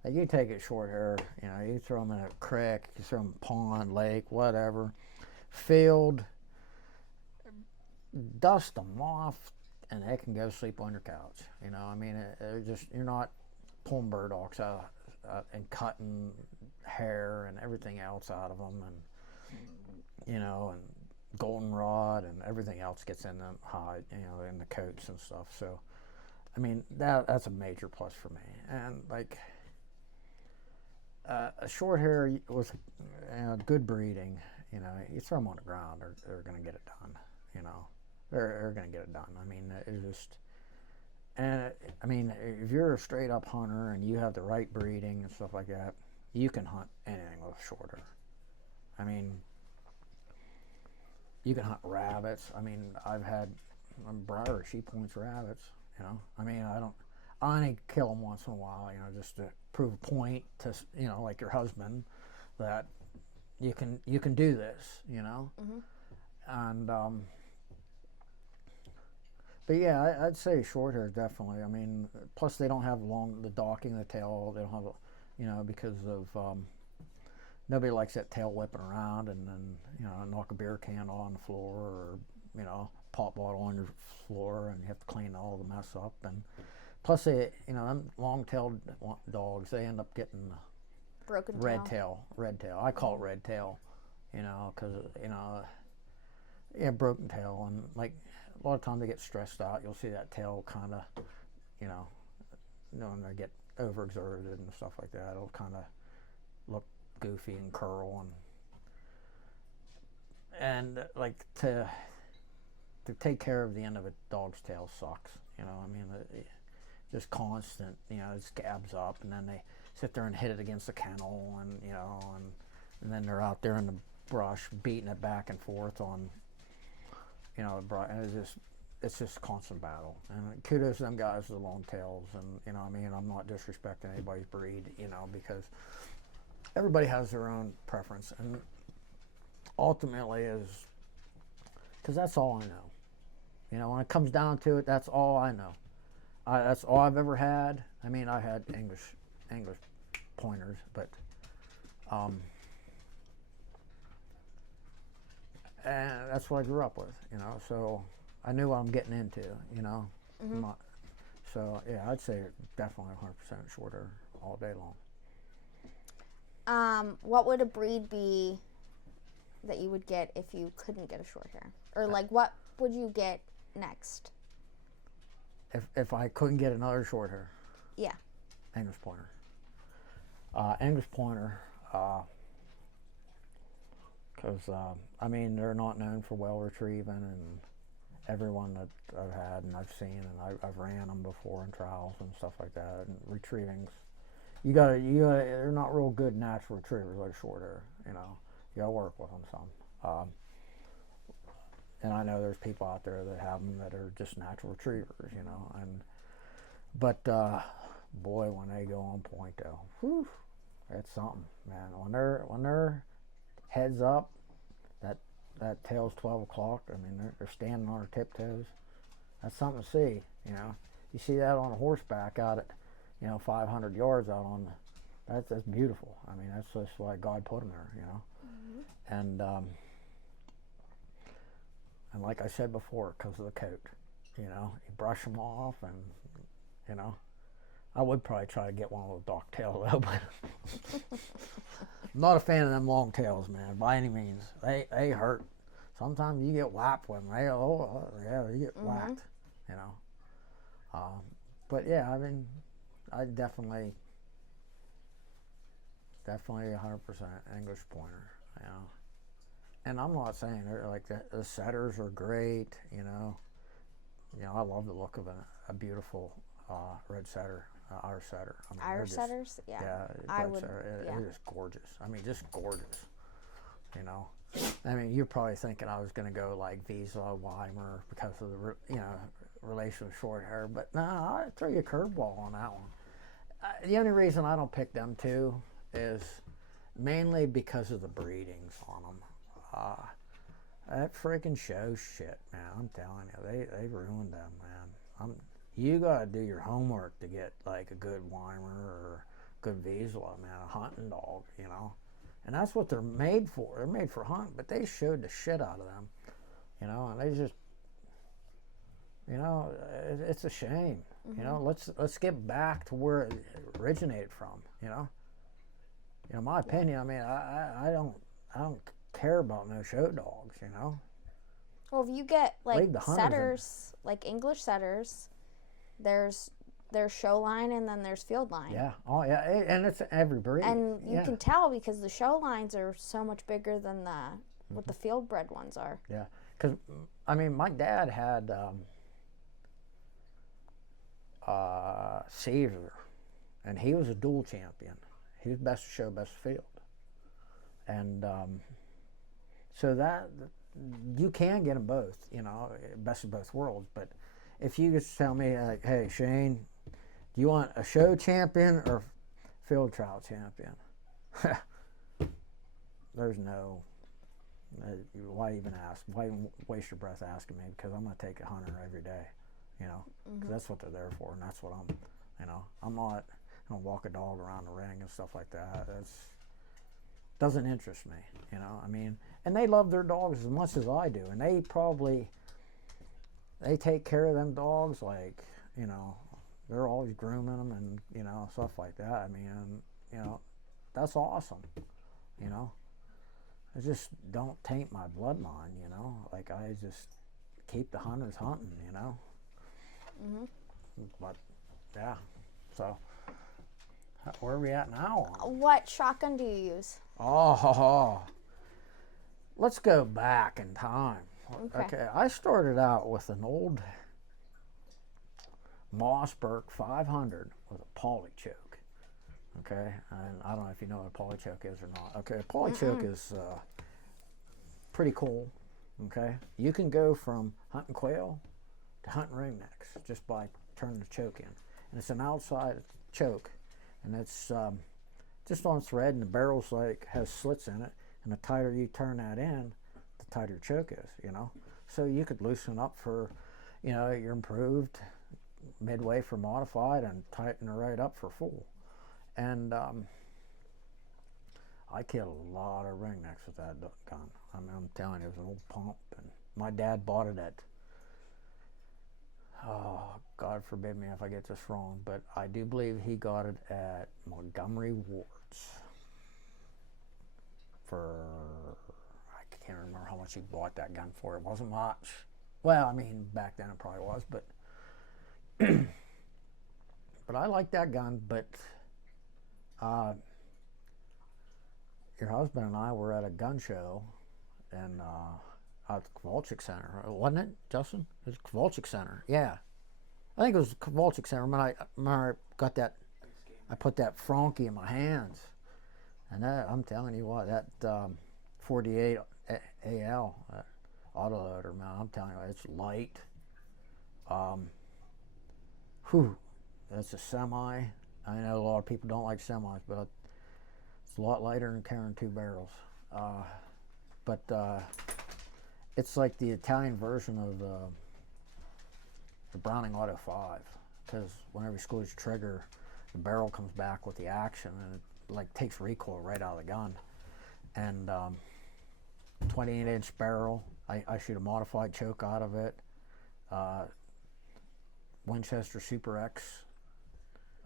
like you take it short hair. You know, you throw them in a creek, you throw them in a pond, lake, whatever, field. Dust them off, and they can go sleep on your couch. You know, I mean, you're not pulling burdocks out and cutting hair and everything else out of them, and you know, and goldenrod and everything else gets in the hide, you know, in the coats and stuff. So, I mean, that's a major plus for me. And like a short hair with good breeding, you know, you throw them on the ground, they're going to get it done. You know, they're going to get it done. I mean, it's just. And I mean, if you're a straight up hunter and you have the right breeding and stuff like that, you can hunt anything with shorter. I mean, you can hunt rabbits. I mean, I've had briar, she points rabbits. You know, I mean, I only kill them once in a while. You know, just to prove a point to, you know, like your husband, that you can do this. You know, and. But yeah, I'd say short hair definitely. I mean, plus they don't have the docking, the tail. They don't have, you know, because of nobody likes that tail whipping around and then, you know, knock a beer can on the floor or, you know, pop bottle on your floor and you have to clean all the mess up. And plus they, you know, them long-tailed dogs, they end up getting broken red tail. I call it red tail, you know, because, you know, yeah, broken tail and like. A lot of times they get stressed out. You'll see that tail kind of, you know, when they get overexerted and stuff like that, it'll kind of look goofy and curl and like to take care of the end of a dog's tail sucks. You know, I mean, just constant. You know, it scabs up, and then they sit there and hit it against the kennel, and you know, and then they're out there in the brush beating it back and forth on. You know, and it's just constant battle. And kudos to them guys with the long tails. And, you know, I mean, I'm not disrespecting anybody's breed, you know, because everybody has their own preference. And ultimately is, because that's all I know. You know, when it comes down to it, that's all I know. That's all I've ever had. I mean, I had English pointers, but, and that's what I grew up with, you know, so I knew what I'm getting into, you know. So, yeah, I'd say definitely 100% shorter all day long. What would a breed be that you would get if you couldn't get a short hair? Or, like, what would you get next? If I couldn't get another short hair? Yeah. English pointer. English pointer, because, I mean, they're not known for well retrieving, and everyone that I've had and I've seen, and I've ran them before in trials and stuff like that, and retrieving's, you gotta, they're not real good natural retrievers like short hair, you know. You gotta work with them some. And I know there's people out there that have them that are just natural retrievers, you know, but boy, when they go on point though, whew, that's something, man. When they're heads up, that tail's 12 o'clock. I mean, they're standing on their tiptoes. That's something to see, you know. You see that on a horseback out at, you know, 500 yards out on, that's beautiful. I mean, that's just why God put them there, you know. And like I said before, because of the coat, you know, you brush them off, and you know, I would probably try to get one with a dark tail though, but I'm not a fan of them long tails, man, by any means. They hurt. Sometimes you get whacked with them. You get whacked, you know. But yeah, I mean, I definitely 100% English pointer, you know. And I'm not saying they're like the setters are great, you know. I love the look of a beautiful red setter. Irish setter. I mean, Irish setters? Yeah. Yeah, I would. It is gorgeous. I mean, just gorgeous. You know, I mean, you're probably thinking I was going to go like Visa, Weimer because of the relation with short hair, but no, I throw you a curveball on that one. The only reason I don't pick them two is mainly because of the breedings on them. That freaking show shit, man. I'm telling you, they ruined them, man. You gotta do your homework to get like a good Weimer or good Vizsla, man, a hunting dog, you know. And that's what they're made for. They're made for hunting, but they showed the shit out of them, you know. And they just, you know, it's a shame. You know, let's get back to where it originated from. You know, my opinion. I mean, I don't care about no show dogs. You know. Well, if you get like setters, like English setters, there's show line and then there's field line. Yeah. Oh yeah, and it's every breed. And you can tell because the show lines are so much bigger than what the field bred ones are. Yeah, because I mean, my dad had. Caesar, and he was a dual champion. He was best of show, best of field, and so that you can get them both, you know, best of both worlds. But if you just tell me, like, hey Shane, do you want a show champion or field trial champion? There's no. Why even ask? Why even waste your breath asking me? Because I'm gonna take a hunter every day. You know, because that's what they're there for, and that's what I'm not going to walk a dog around the ring and stuff like that. Doesn't interest me, you know. I mean, and they love their dogs as much as I do, and they take care of them dogs like, you know, they're always grooming them and, you know, stuff like that. I mean, you know, that's awesome, you know. I just don't taint my bloodline, you know. Like, I just keep the hunters hunting, you know. But yeah, so where are we at now? What shotgun do you use? Let's go back in time. Okay, I started out with an old Mossberg 500 with a polychoke. Okay, and I don't know if you know what a polychoke is or not. Okay, a polychoke is pretty cool. Okay, you can go from hunting quail to hunting ringnecks just by turning the choke in, and it's an outside choke, and it's just on thread, and the barrel's like has slits in it, and the tighter you turn that in, the tighter your choke is, you know. So you could loosen up for, you know, your improved, midway for modified, and tighten it right up for full. And I killed a lot of ringnecks with that gun. I mean, I'm telling you, it was an old pump, and my dad bought it at, oh, God forbid me if I get this wrong, but I do believe he got it at Montgomery Ward's for, I can't remember how much he bought that gun for. It wasn't much. Well, I mean, back then it probably was, but but I like that gun. But your husband and I were at a gun show in at the Kowalczyk Center, wasn't it, Justin? It was Kowalczyk Center. Yeah, I think it was Kowalczyk Center. When I got that, I put that Franke in my hands, and that, I'm telling you what, that 48 AL autoloader, man, I'm telling you, it's light. That's a semi. I know a lot of people don't like semis, but it's a lot lighter than carrying two barrels. But it's like the Italian version of the Browning Auto 5, because whenever you squeeze the trigger, the barrel comes back with the action, and it like takes recoil right out of the gun. And 28-inch barrel. I shoot a modified choke out of it. Winchester Super X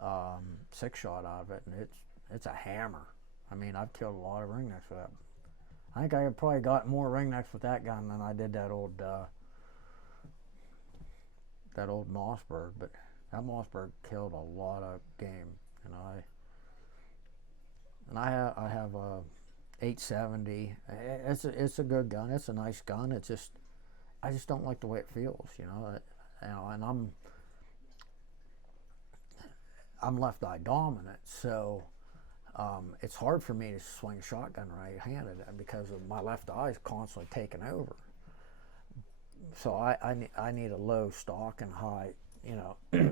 6-shot out of it, and it's a hammer. I mean, I've killed a lot of ringnecks with that. I think I probably got more ringnecks with that gun than I did that old Mossberg. But that Mossberg killed a lot of game, and I have a 870. It's a good gun. It's a nice gun. I just don't like the way it feels, you know. And I'm left eye dominant, so it's hard for me to swing a shotgun right-handed because of my left eye is constantly taking over. So I need a low stock and high,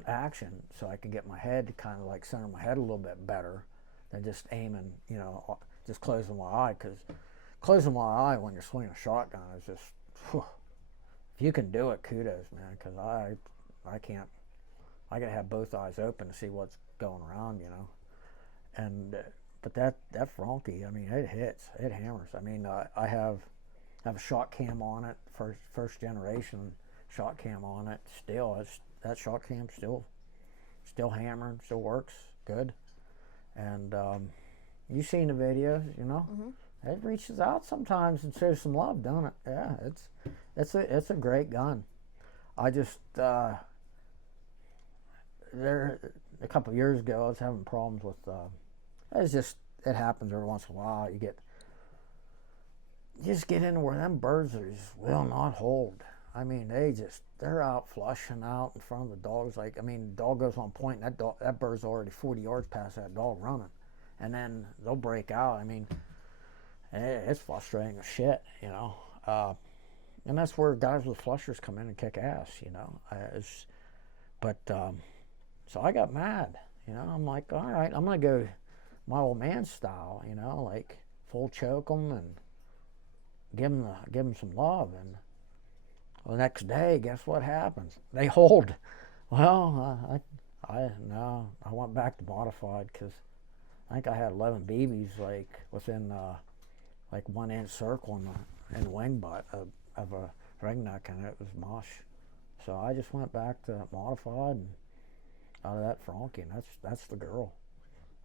action, so I can get my head to kind of like center my head a little bit better than just aiming, just closing my eye. Because closing my eye when you're swinging a shotgun is just, whew. If you can do it, kudos, man. Because I can't. I gotta have both eyes open to see what's going around, And but that Frankie, I mean, it hits, it hammers. I mean, I have a shot cam on it, first generation shot cam on it. Still, that shot cam still hammering, still works good. And you've seen the videos, Mm-hmm. It reaches out sometimes and shows some love, don't it? Yeah, it's a great gun. I just there a couple of years ago I was having problems with it happens every once in a while. You just get into where them birds just will not hold. I mean, they're out flushing out in front of the dogs. Like, I mean, the dog goes on point, and that bird's already 40 yards past that dog running, and then they'll break out. I mean, it's frustrating as shit, and that's where guys with flushers come in and kick ass, so I got mad, I'm like, all right, I'm gonna go my old man style, like full choke them and give them some love. And the next day, guess what happens? They hold. Well, I went back to modified because I think I had 11 BBs like within like 1 inch circle in the wing butt of a ring neck, and it was mush. So I just went back to modified and out of that Frankie, and that's the girl.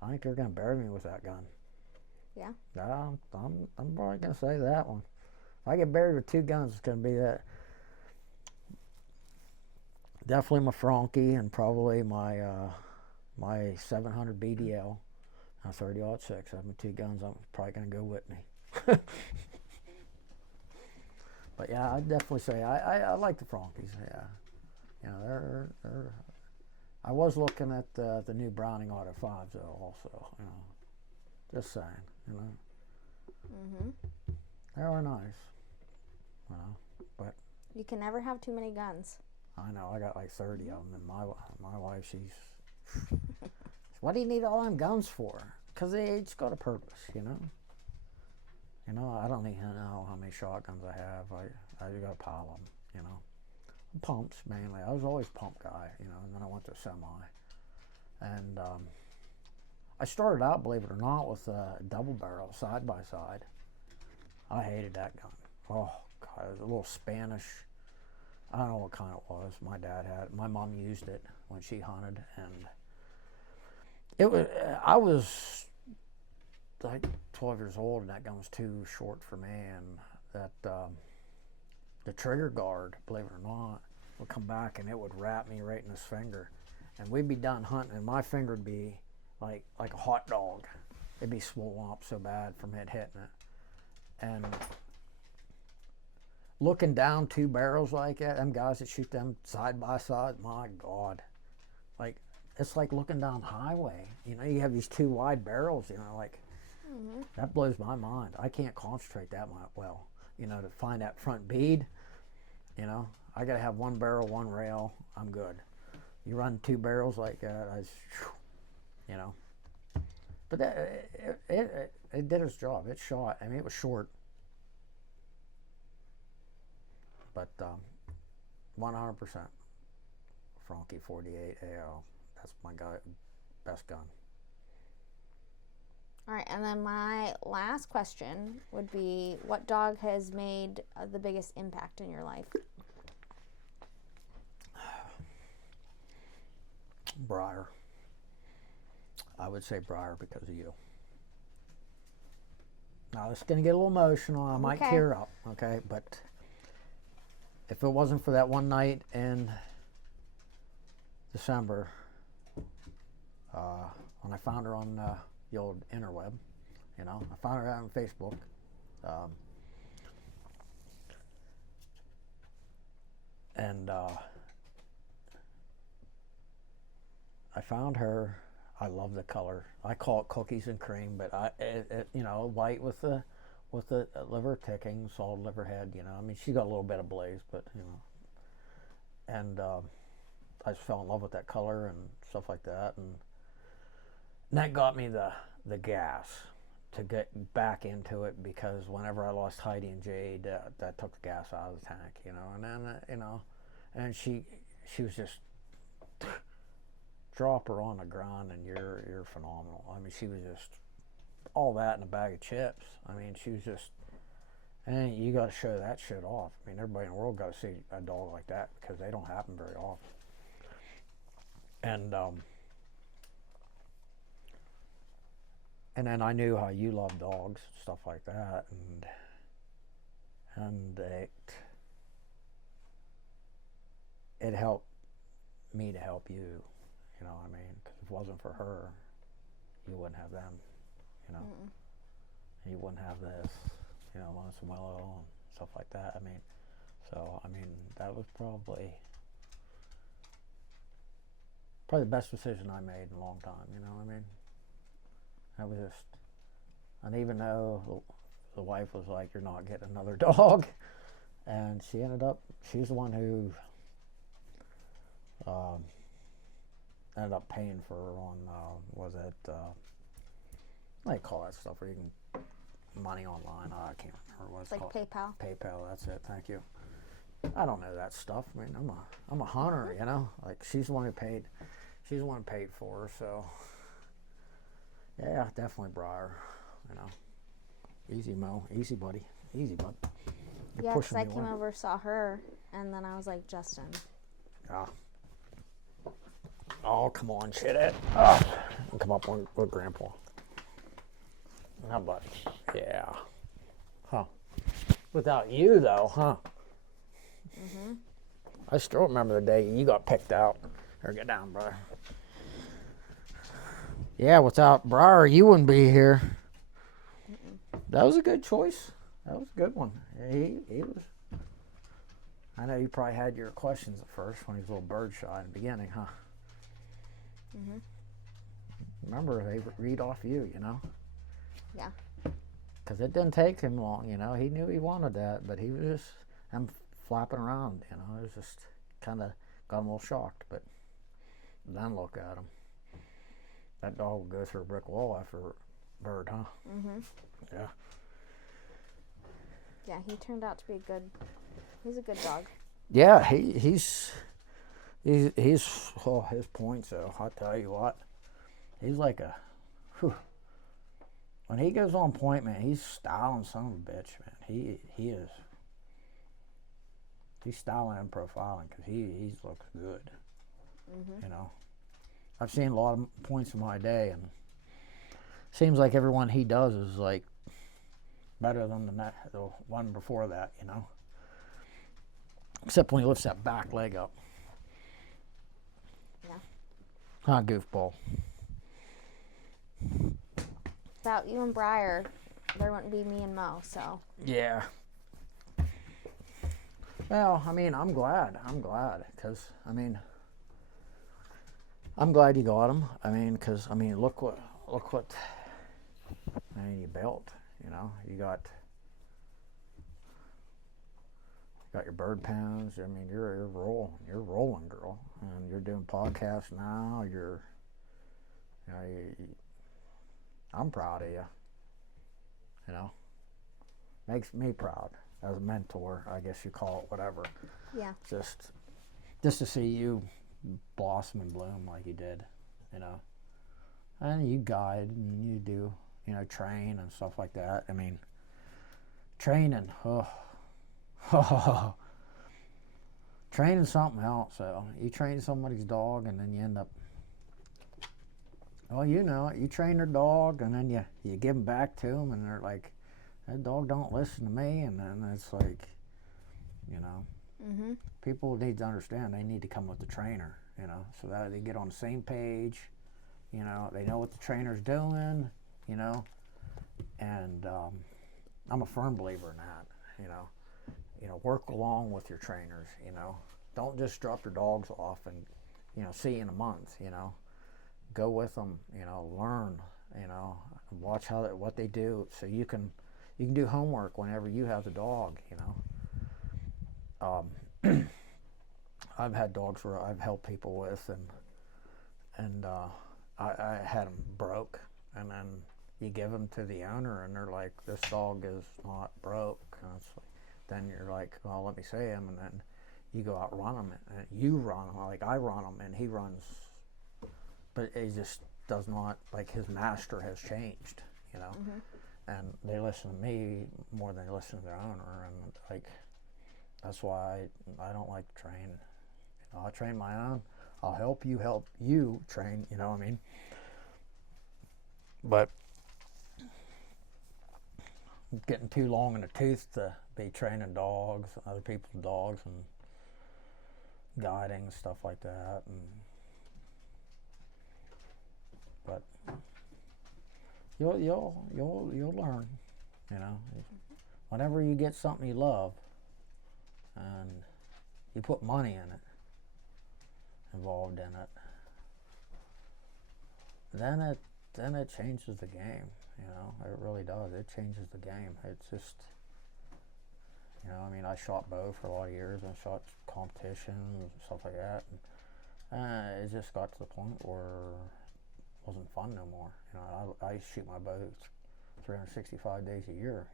I think they're gonna bury me with that gun. Yeah. I'm probably gonna say that one. If I get buried with 2 guns, it's gonna be that. Definitely my Frankie and probably my 700 BDL, a 30-06. Having 2 guns, I'm probably gonna go Whitney. But yeah, I'd definitely say I like the Frankies. Yeah, they're. I was looking at the new Browning Auto 5s though, also. Just saying. Mm-hmm. They are nice. But you can never have too many guns. I know. I got like 30 of them, and my wife, she's. What do you need all them guns for? Because they each got a purpose, I don't even know how many shotguns I have. I just got a pile of them, Pumps mainly. I was always a pump guy, and then I went to semi. And I started out, believe it or not, with a double barrel side by side. I hated that gun. Oh God, it was a little Spanish. I don't know what kind it was. My dad had it. My mom used it when she hunted, and I was like 12 years old, and that gun was too short for me, and that the trigger guard, believe it or not, would come back and it would wrap me right in his finger, and we'd be done hunting, and my finger would be like a hot dog. It'd be swollen up so bad from it hitting it, and looking down 2 barrels like that, them guys that shoot them side by side, my God, like it's like looking down the highway. You have these 2 wide barrels, like. Mm-hmm. That blows my mind. I can't concentrate that well, to find that front bead. I got to have 1 barrel, 1 rail. I'm good. You run 2 barrels like that, But it did its job. It shot. I mean, it was short, but 100% Frankie 48 AO. That's my best gun. All right, and then my last question would be, what dog has made the biggest impact in your life? Briar. I would say Briar because of you. Now, it's going to get a little emotional. I might tear up, okay? But if it wasn't for that one night in December, when I found her on the old interweb, I found her out on Facebook. And I found her I love the color. I call it cookies and cream, but white with the liver ticking, solid liver head. I mean, she got a little bit of blaze, but and I just fell in love with that color and stuff like that, and that got me the gas to get back into it, because whenever I lost Heidi and Jade, that took the gas out of the tank, and then and she was just drop her on the ground and you're phenomenal. I mean, she was just all that in a bag of chips. I mean, she was just, and you got to show that shit off. I mean, everybody in the world got to see a dog like that, because they don't happen very often. And then I knew how you love dogs, stuff like that, and it helped me to help you. You know what I mean? Because if it wasn't for her, you wouldn't have them, Mm-mm. And you wouldn't have this, Lonesome Willow and stuff like that. I mean, that was probably the best decision I made in a long time, you know what I mean? I was just, and even though the wife was like, you're not getting another dog, and she's the one who ended up paying for her on, what do you call that stuff where you can, money online, I can't remember what it's called. PayPal? PayPal, that's it, thank you. I don't know that stuff. I mean, I'm a hunter, like she's the one who paid for her, so yeah, definitely Briar, Easy Mo, easy buddy, easy bud. Yeah, because I came over, saw her, and then I was like, Justin. Yeah. Oh, come on, shit it. Oh, come up with Grandpa. How about, yeah. Huh. Without you, though, huh? Mm-hmm. I still remember the day you got picked out. Or get down, brother. Yeah, without Briar, you wouldn't be here. Mm-mm. That was a good choice. That was a good one. He was. I know you probably had your questions at first when he was a little bird shy in the beginning, huh? Mm-hmm. Remember, they read off you, Yeah. Because it didn't take him long, He knew he wanted that, but he was just flapping around, It was just kind of got him a little shocked, but then look at him. That dog will go through a brick wall after a bird, huh? Mm-hmm. Yeah. Yeah, he turned out to be he's a good dog. Yeah, he's his points, though, I'll tell you what. He's like when he goes on point, man, he's styling son of a bitch, man. He is. He's styling and profiling, because he looks good. Mm-hmm. I've seen a lot of points in my day, and seems like everyone he does is like better than the one before that, Except when he lifts that back leg up. Yeah. Huh, goofball. Without you and Briar, there wouldn't be me and Mo, so. Yeah. Well, I'm glad, because, I'm glad you got him. Because, look what, you built, you got your bird pounds. You're rolling, girl, and you're doing podcasts now. I'm proud of you. Makes me proud as a mentor, I guess you call it, whatever. Yeah. Just to see you blossom and bloom like you did, And you guide and you do, train and stuff like that. Training, training's something else. So you train somebody's dog, and then you end up, you train their dog, and then you give them back to them, and they're like, that dog don't listen to me, and then it's like, mm-hmm. People need to understand they need to come with the trainer, so that they get on the same page, they know what the trainer's doing, and I'm a firm believer in that, work along with your trainers, Don't just drop your dogs off and, see you in a month, go with them, learn, watch what they do, so you can do homework whenever you have the dog. I've had dogs where I've helped people with, and I had them broke, and then you give them to the owner, and they're like, "This dog is not broke." Then you're like, "Well, let me see him," and then you go out run them, and you run them like I run them, and he runs, but it just does not, like, his master has changed, and they listen to me more than they listen to their owner, and like that's why I don't like to train. I train my own. I'll help you train, what I mean? But getting too long in the tooth to be training dogs, other people's dogs, and guiding and stuff like that. But you'll learn, Whenever you get something you love, and you put money in it, involved in it, then it changes the game. It really does. It changes the game. It's just, I shot bow for a lot of years. I shot competitions and stuff like that, and it just got to the point where it wasn't fun no more. I shoot my bow 365 days a year,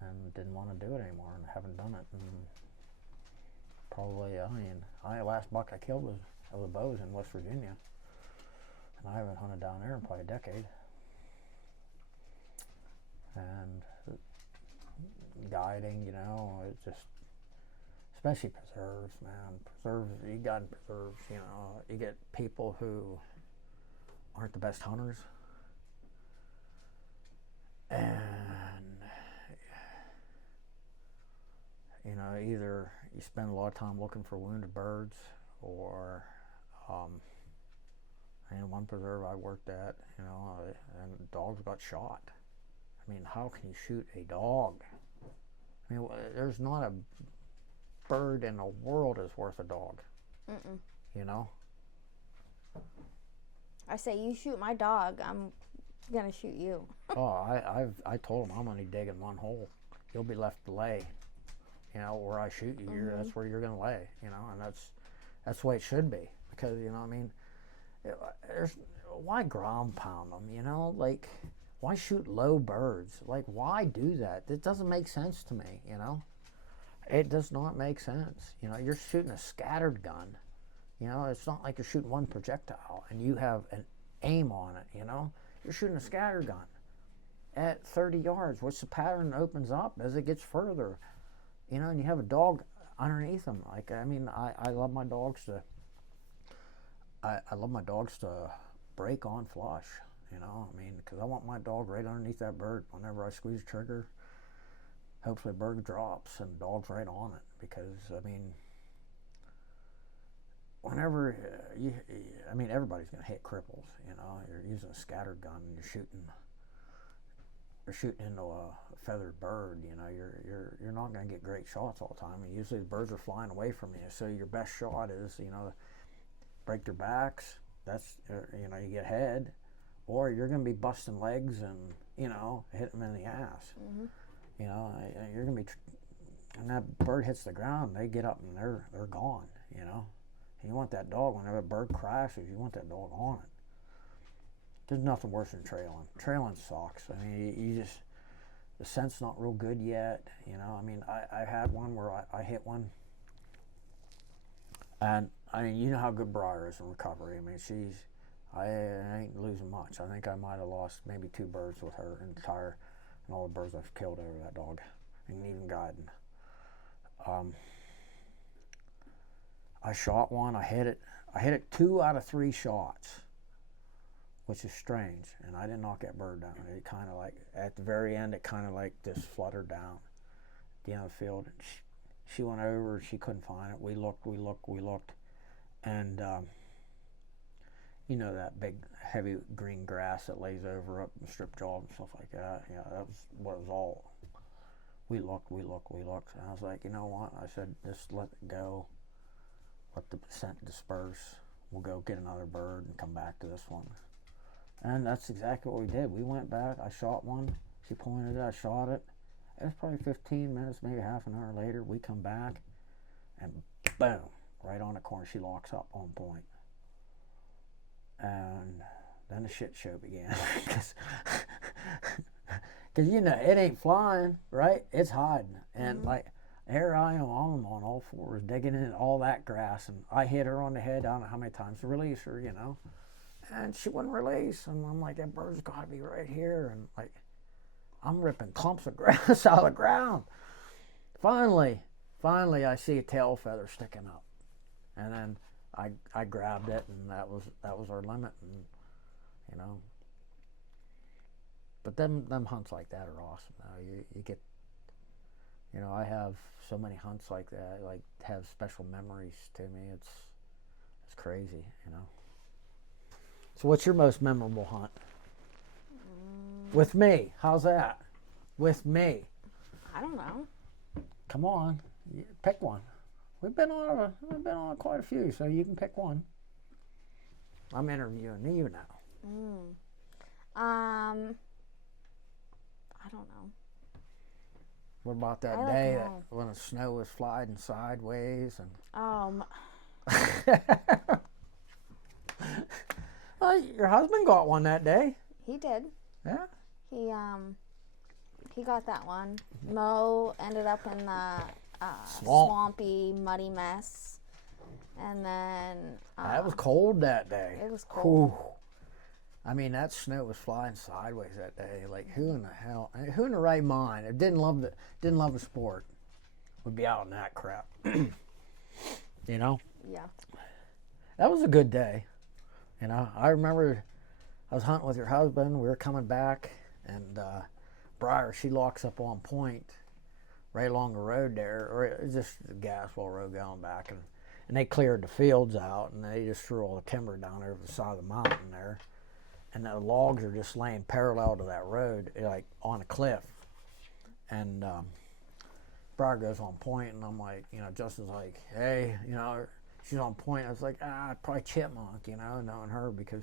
and didn't want to do it anymore, and haven't done it. And probably, the last buck I killed was of the bows in West Virginia, and I haven't hunted down there in probably a decade. And guiding, it's just, especially preserves, man. Preserves, you got preserves, you get people who aren't the best hunters, and either you spend a lot of time looking for wounded birds, or one preserve I worked at, and dogs got shot. How can you shoot a dog? There's not a bird in the world is worth a dog. Mm-mm. I say, you shoot my dog, I'm gonna shoot you. I told him I'm only digging one hole. You'll be left to lay. Where I shoot you, that's where you're gonna lay. And that's the way it should be, because there's, why ground pound them? Like, why shoot low birds? Like, why do that? It doesn't make sense to me. It does not make sense. You're shooting a scattered gun. It's not like you're shooting one projectile and you have an aim on it. You're shooting a scatter gun at 30 yards, which the pattern opens up as it gets further. And you have a dog underneath them. Like, I love my dogs to. I love my dogs to break on flush. Because I want my dog right underneath that bird. Whenever I squeeze the trigger, hopefully the bird drops and the dog's right on it. Because whenever everybody's gonna hit cripples. You're using a scatter gun and you're shooting into a feathered bird. You're not gonna get great shots all the time. And usually the birds are flying away from you. So your best shot is break their backs. That's you get head. Or you're going to be busting legs and, hit them in the ass. Mm-hmm. You're going to be, and that bird hits the ground, they get up and they're gone, And you want that dog, whenever a bird crashes, you want that dog on it. There's nothing worse than trailing. Trailing sucks. You just, the scent's not real good yet. I had one where I hit one. And, you know how good Briar is in recovery. I ain't losing much. I think I might have lost maybe 2 birds with her entire, and all the birds I've killed over that dog, and even guiding. I shot one. I hit it 2 out of 3 shots, which is strange. And I didn't knock that bird down. It kind of like at the very end, it kind of like just fluttered down at the end of the field. She went over. She couldn't find it. We looked, and. That big, heavy green grass that lays over up the strip jaw and stuff like that. That was what it was all. We looked. And I was like, you know what? I said, just let it go. Let the scent disperse. we'll go get another bird and come back to this one. And that's exactly what we did. We went back, I shot one, she pointed it, I shot it. It was probably 15 minutes, maybe half an hour later, we come back, and boom, right on the corner, she locks up on point. And then the shit show began. Because you know, it ain't flying, right? It's hiding. And like, here I am on all fours, digging in all that grass, and I hit her on the head, I don't know how many times to release her, you know. And she wouldn't release, and I'm like, that bird's got to be right here. And like, I'm ripping clumps of grass out of the ground. Finally, I see a tail feather sticking up, and then I grabbed it, and that was our limit, and you know. But them hunts like that are awesome. Now you get, you know, I have so many hunts like that, like have special memories to me. It's crazy, you know. So what's your most memorable hunt? With me. How's that? With me. I don't know. Come on. Pick one. We've been on quite a few, so you can pick one. I'm interviewing you now. I don't know. What about that day that when the snow was sliding sideways and well, your husband got one that day. He did. Yeah. He got that one. Mo ended up in the swampy, muddy mess, and then it was cold that day. It was cold. Whew. I mean, that snow was flying sideways that day. Like, who in the hell? Who in the right mind? If didn't love the sport, would be out in that crap. You know. Yeah. That was a good day. You know, I remember I was hunting with your husband. We were coming back, and Briar, she locks up on point right along the road there, or it's just the Gaswell Road going back, and they cleared the fields out, and they just threw all the timber down over the side of the mountain there, and the logs are just laying parallel to that road, like on a cliff, and Briar goes on point, and I'm like, you know, Justin's like, hey, you know, she's on point. I was like, probably chipmunk, you know, knowing her, because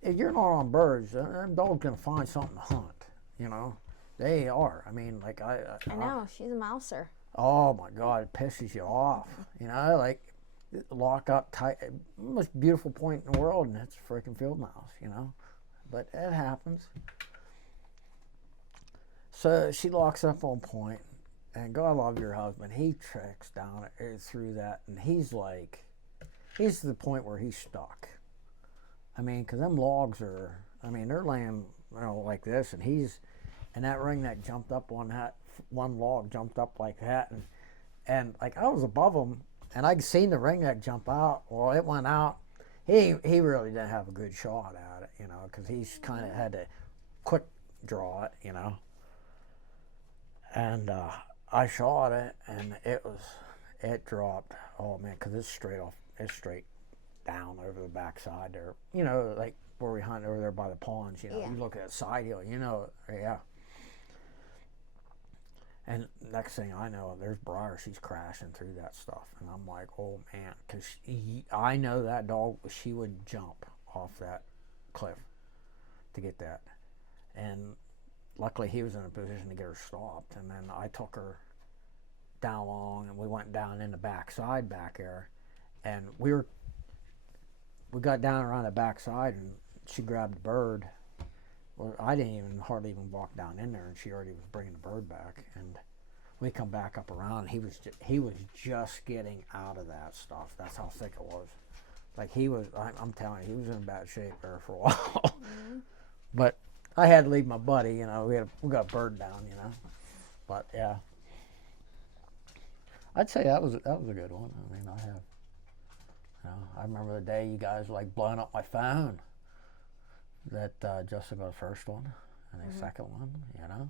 if you're not on birds, that dog's gonna find something to hunt, you know. They are. I mean, like I know, she's a mouser. Oh my God, it pisses you off. You know, like lock up tight, most beautiful point in the world, and it's a freaking field mouse, you know. But it happens. So she locks up on point, and God love your husband. He treks down through that, and he's to the point where he's stuck. I mean, because them logs are, I mean, they're laying, you know, like this, and that ring that jumped up on that one log jumped up like that, and like I was above him, and I'd seen the ring that jump out. Well, it went out. He really didn't have a good shot at it, you know, because he's kind of had to quick draw it, you know. And I shot it, and it dropped. Oh man, because it's straight down over the backside there, you know, like where we hunt over there by the ponds, you know. Yeah. You look at that side hill, you know, yeah. And next thing I know, there's Briar. She's crashing through that stuff. And I'm like, oh, man. Because I know that dog, she would jump off that cliff to get that. And luckily, he was in a position to get her stopped. And then I took her down along, and we went down in the backside back there. And we got down around the backside, and she grabbed the bird. Well, I didn't hardly even walk down in there, and she already was bringing the bird back. And we come back up around, and he was just getting out of that stuff. That's how thick it was. Like I'm telling you, he was in bad shape there for a while. Mm-hmm. But I had to leave my buddy. You know, we got a bird down. You know, but yeah, I'd say that was a good one. I mean, I remember the day you guys were like blowing up my phone. That Justin got the first one, and the second one, you know,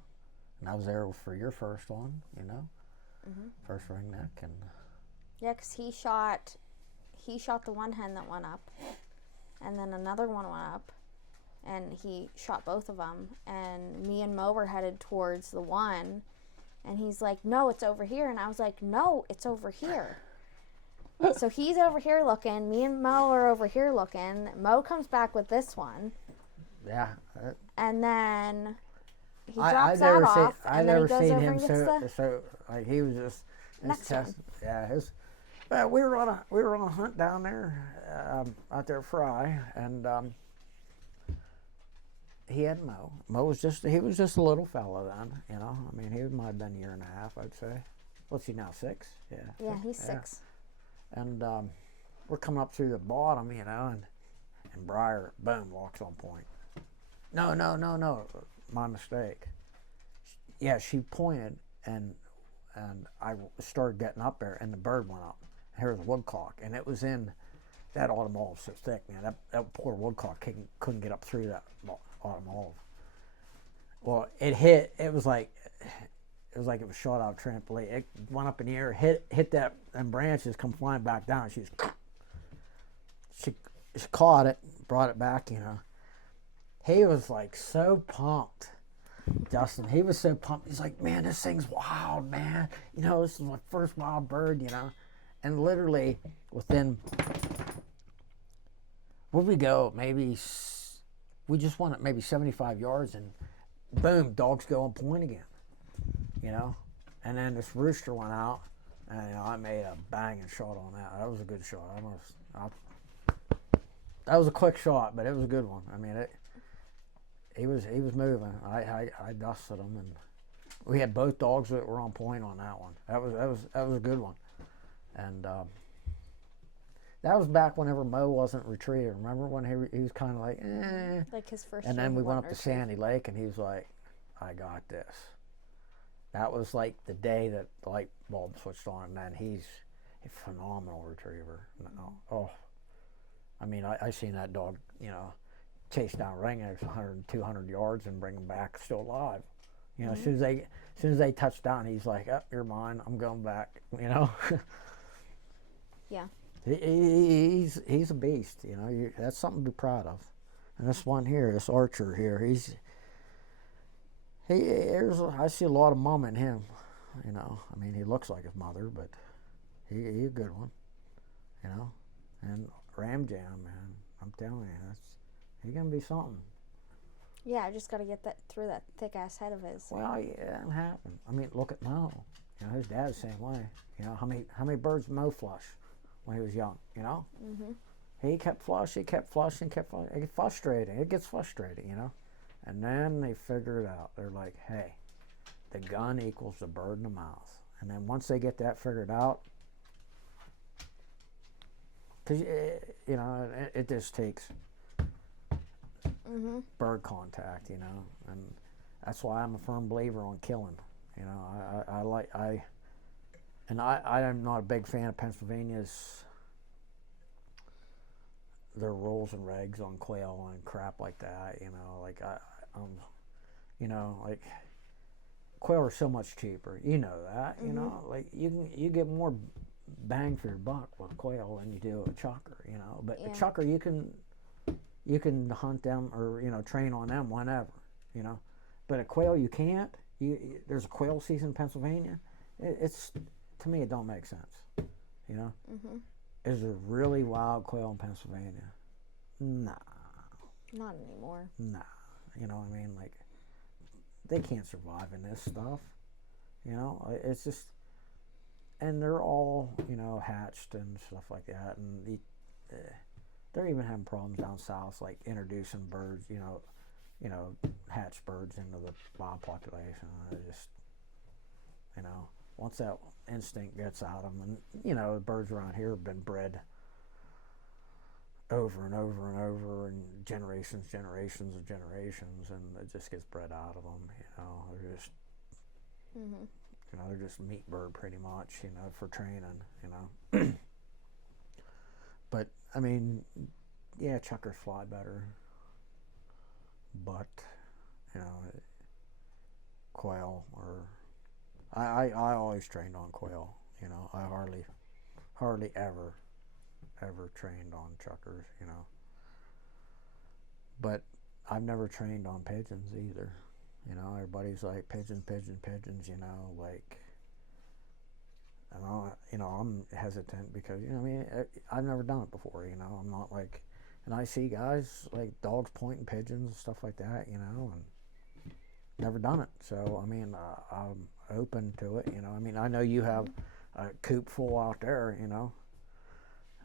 and I was there for your first one, you know, first ring neck, and yeah, because he shot the one hen that went up, and then another one went up, and he shot both of them, and me and Mo were headed towards the one, and he's like, no, it's over here, and I was like, no, it's over here. So he's over here looking. Me and Mo are over here looking. Mo comes back with this one. Yeah. And then he I drops that off. And then he never goes seen over him and gets the so like he was just next one. Yeah, we were on a hunt down there, out there Fry, and he had Mo. Mo was just a little fella then, you know. I mean, he might have been a year and a half, I'd say. What's he now, 6? Yeah. Yeah, he's 6. And we're coming up through the bottom, you know, and Briar, boom, walks on point. No, my mistake. Yeah, she pointed, and I started getting up there, and the bird went up. Here's a woodcock, and it was in that autumn olive so thick, man. That poor woodcock couldn't get up through that autumn olive. Well, it was like it was shot out of trampoline. It went up in the air, hit that, and branches come flying back down. She caught it, brought it back, you know. He was like so pumped. Justin, he was so pumped. He's like, man, this thing's wild, man. You know, this is my first wild bird, you know. And literally within, where'd we go? We just went maybe 75 yards, and boom, dogs go on point again, you know. And then this rooster went out, and you know, I made a banging shot on that. That was a good shot. That was a quick shot, but it was a good one. I mean, he was moving. I dusted him, and we had both dogs that were on point on that one. That was a good one, and that was back whenever Mo wasn't retrieving. Remember when he was kind of like, like his first. And then we went up to Sandy Lake, and he was like, I got this. That was like the day that the light bulb switched on, and then he's a phenomenal retriever. Oh, I mean, I seen that dog, you know, chase down ringers 100, 200 yards and bring them back still alive. You know, as soon as they touch down, he's like, oh, you're mine. I'm going back, you know. Yeah. He's a beast, you know. That's something to be proud of. And this one here, this Archer here, I see a lot of mom in him, you know. I mean, he looks like his mother, but he's a good one, you know. And Ram Jam, man, I'm telling you, he's gonna be something. Yeah, I just got to get that through that thick ass head of his. Well, yeah, it happened. I mean, look at Mo. You know, his dad's the same way. You know, how many birds did Mo flush when he was young? You know, he kept flushing. It gets frustrating, you know. And then they figure it out. They're like, hey, the gun equals the bird in the mouth. And then once they get that figured out, because you know, it just takes bird contact, you know, and that's why I'm a firm believer on killing. You know, I'm not a big fan of Pennsylvania's their rules and regs on quail and crap like that. You know, like you know, like quail are so much cheaper. You know that. You know, like you get more bang for your buck with quail than you do a chucker. You know, but a chucker you can hunt them or, you know, train on them whenever, you know. But a quail you can't. There's a quail season in Pennsylvania. It's to me it don't make sense, you know. Is there really wild quail in Pennsylvania? Nah. Not anymore. Nah. You know what I mean? Like, they can't survive in this stuff. You know, it's just, and they're all, you know, hatched and stuff like that, and they're even having problems down south, like introducing birds, you know, hatched birds into the wild population. I just, you know, once that instinct gets out of them, and you know, the birds around here have been bred over and over and over, and generations of generations, and it just gets bred out of them. You know, they're just, you know, they're just meat bird pretty much, you know, for training, you know. But I mean, yeah, chuckers fly better, but you know, quail or I always trained on quail. You know, I hardly ever trained on chuckers. You know, but I've never trained on pigeons either. You know, everybody's like pigeons. You know, like I'm hesitant because, I've never done it before, I'm not like, and I see guys like dogs pointing pigeons and stuff like that, and never done it. So, I'm open to it, I know you have a coop full out there,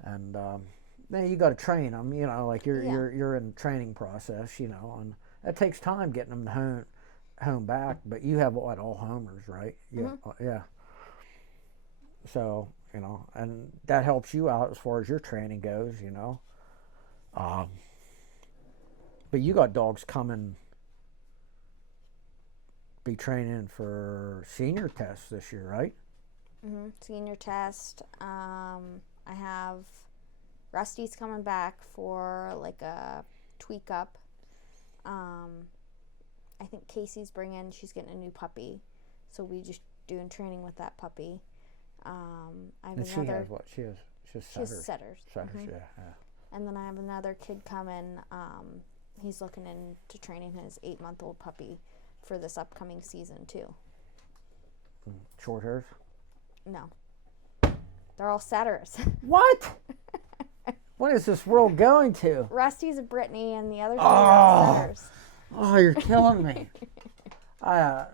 and then you got to train them, like you're in the training process, and it takes time getting them to home back, but you have all homers, right? Yeah, yeah. So, and that helps you out as far as your training goes, but you got dogs coming, be training for senior tests this year, right? Senior test. I have Rusty's coming back for like a tweak up. I think Casey's she's getting a new puppy, so we just doing training with that puppy. I have and she has what? She has setters. Setters. Setters, yeah. And then I have another kid coming. He's looking into training his 8-month-old puppy for this upcoming season too. Short hairs? No, they're all setters. What? What is this world going to? Rusty's a Brittany, and the other two are setters. Oh, you're killing me. I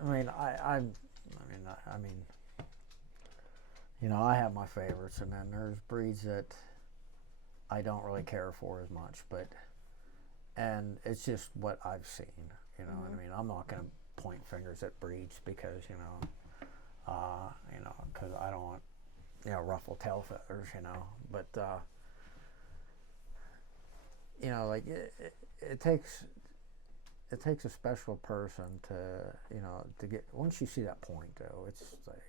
I have my favorites, and then there's breeds that I don't really care for as much, and it's just what I've seen, I'm not going to point fingers at breeds because, because I don't want, ruffle tail feathers, but, like it takes a special person to get, once you see that point though, it's like,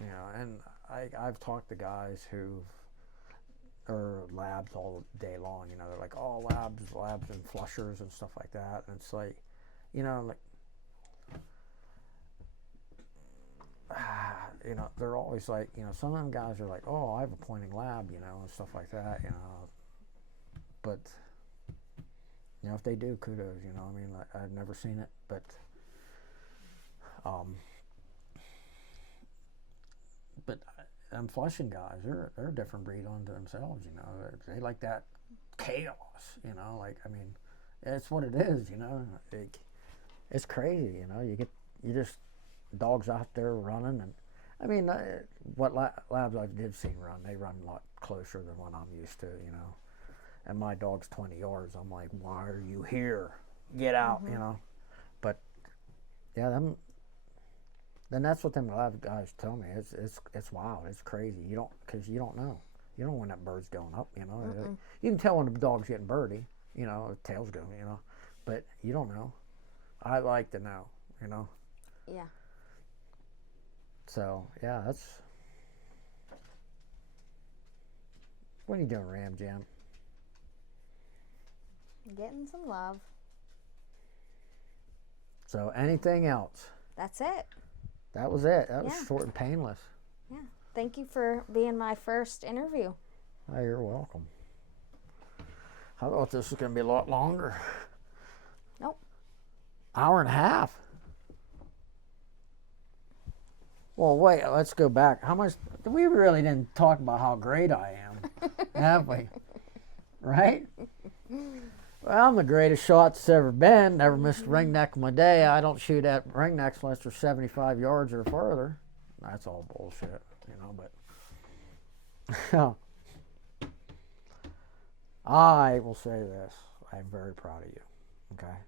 and I've talked to guys who are labs all day long, they're like, oh, labs and flushers and stuff like that, and it's like, they're always like, some of them guys are like, oh, I have a pointing lab, and stuff like that, but if they do, kudos, I've never seen it, but them flushing guys, they're a different breed unto themselves, they like that chaos, it's what it is, it's crazy, you just dogs out there running, and what labs I did see run, they run a lot closer than what I'm used to, and my dog's 20 yards. I'm like, why are you here? Get out, But yeah, then that's what them lab guys tell me. It's wild. It's crazy. Because you don't know. You don't know when that bird's going up. You can tell when the dog's getting birdie. The tail's going. But you don't know. I like to know. Yeah. So yeah, that's. What are you doing, Ram Jam? Getting some love. So anything else? That's it. That was it. That was short and painless. Yeah. Thank you for being my first interview. Oh, you're welcome. I thought this was going to be a lot longer. Nope. Hour and a half. Well, wait. Let's go back. How much? We really didn't talk about how great I am, have we? Right? Well, I'm the greatest shot that's ever been. Never missed a ringneck in my day. I don't shoot at ringnecks unless they're 75 yards or further. That's all bullshit, but I will say this. I'm very proud of you, okay?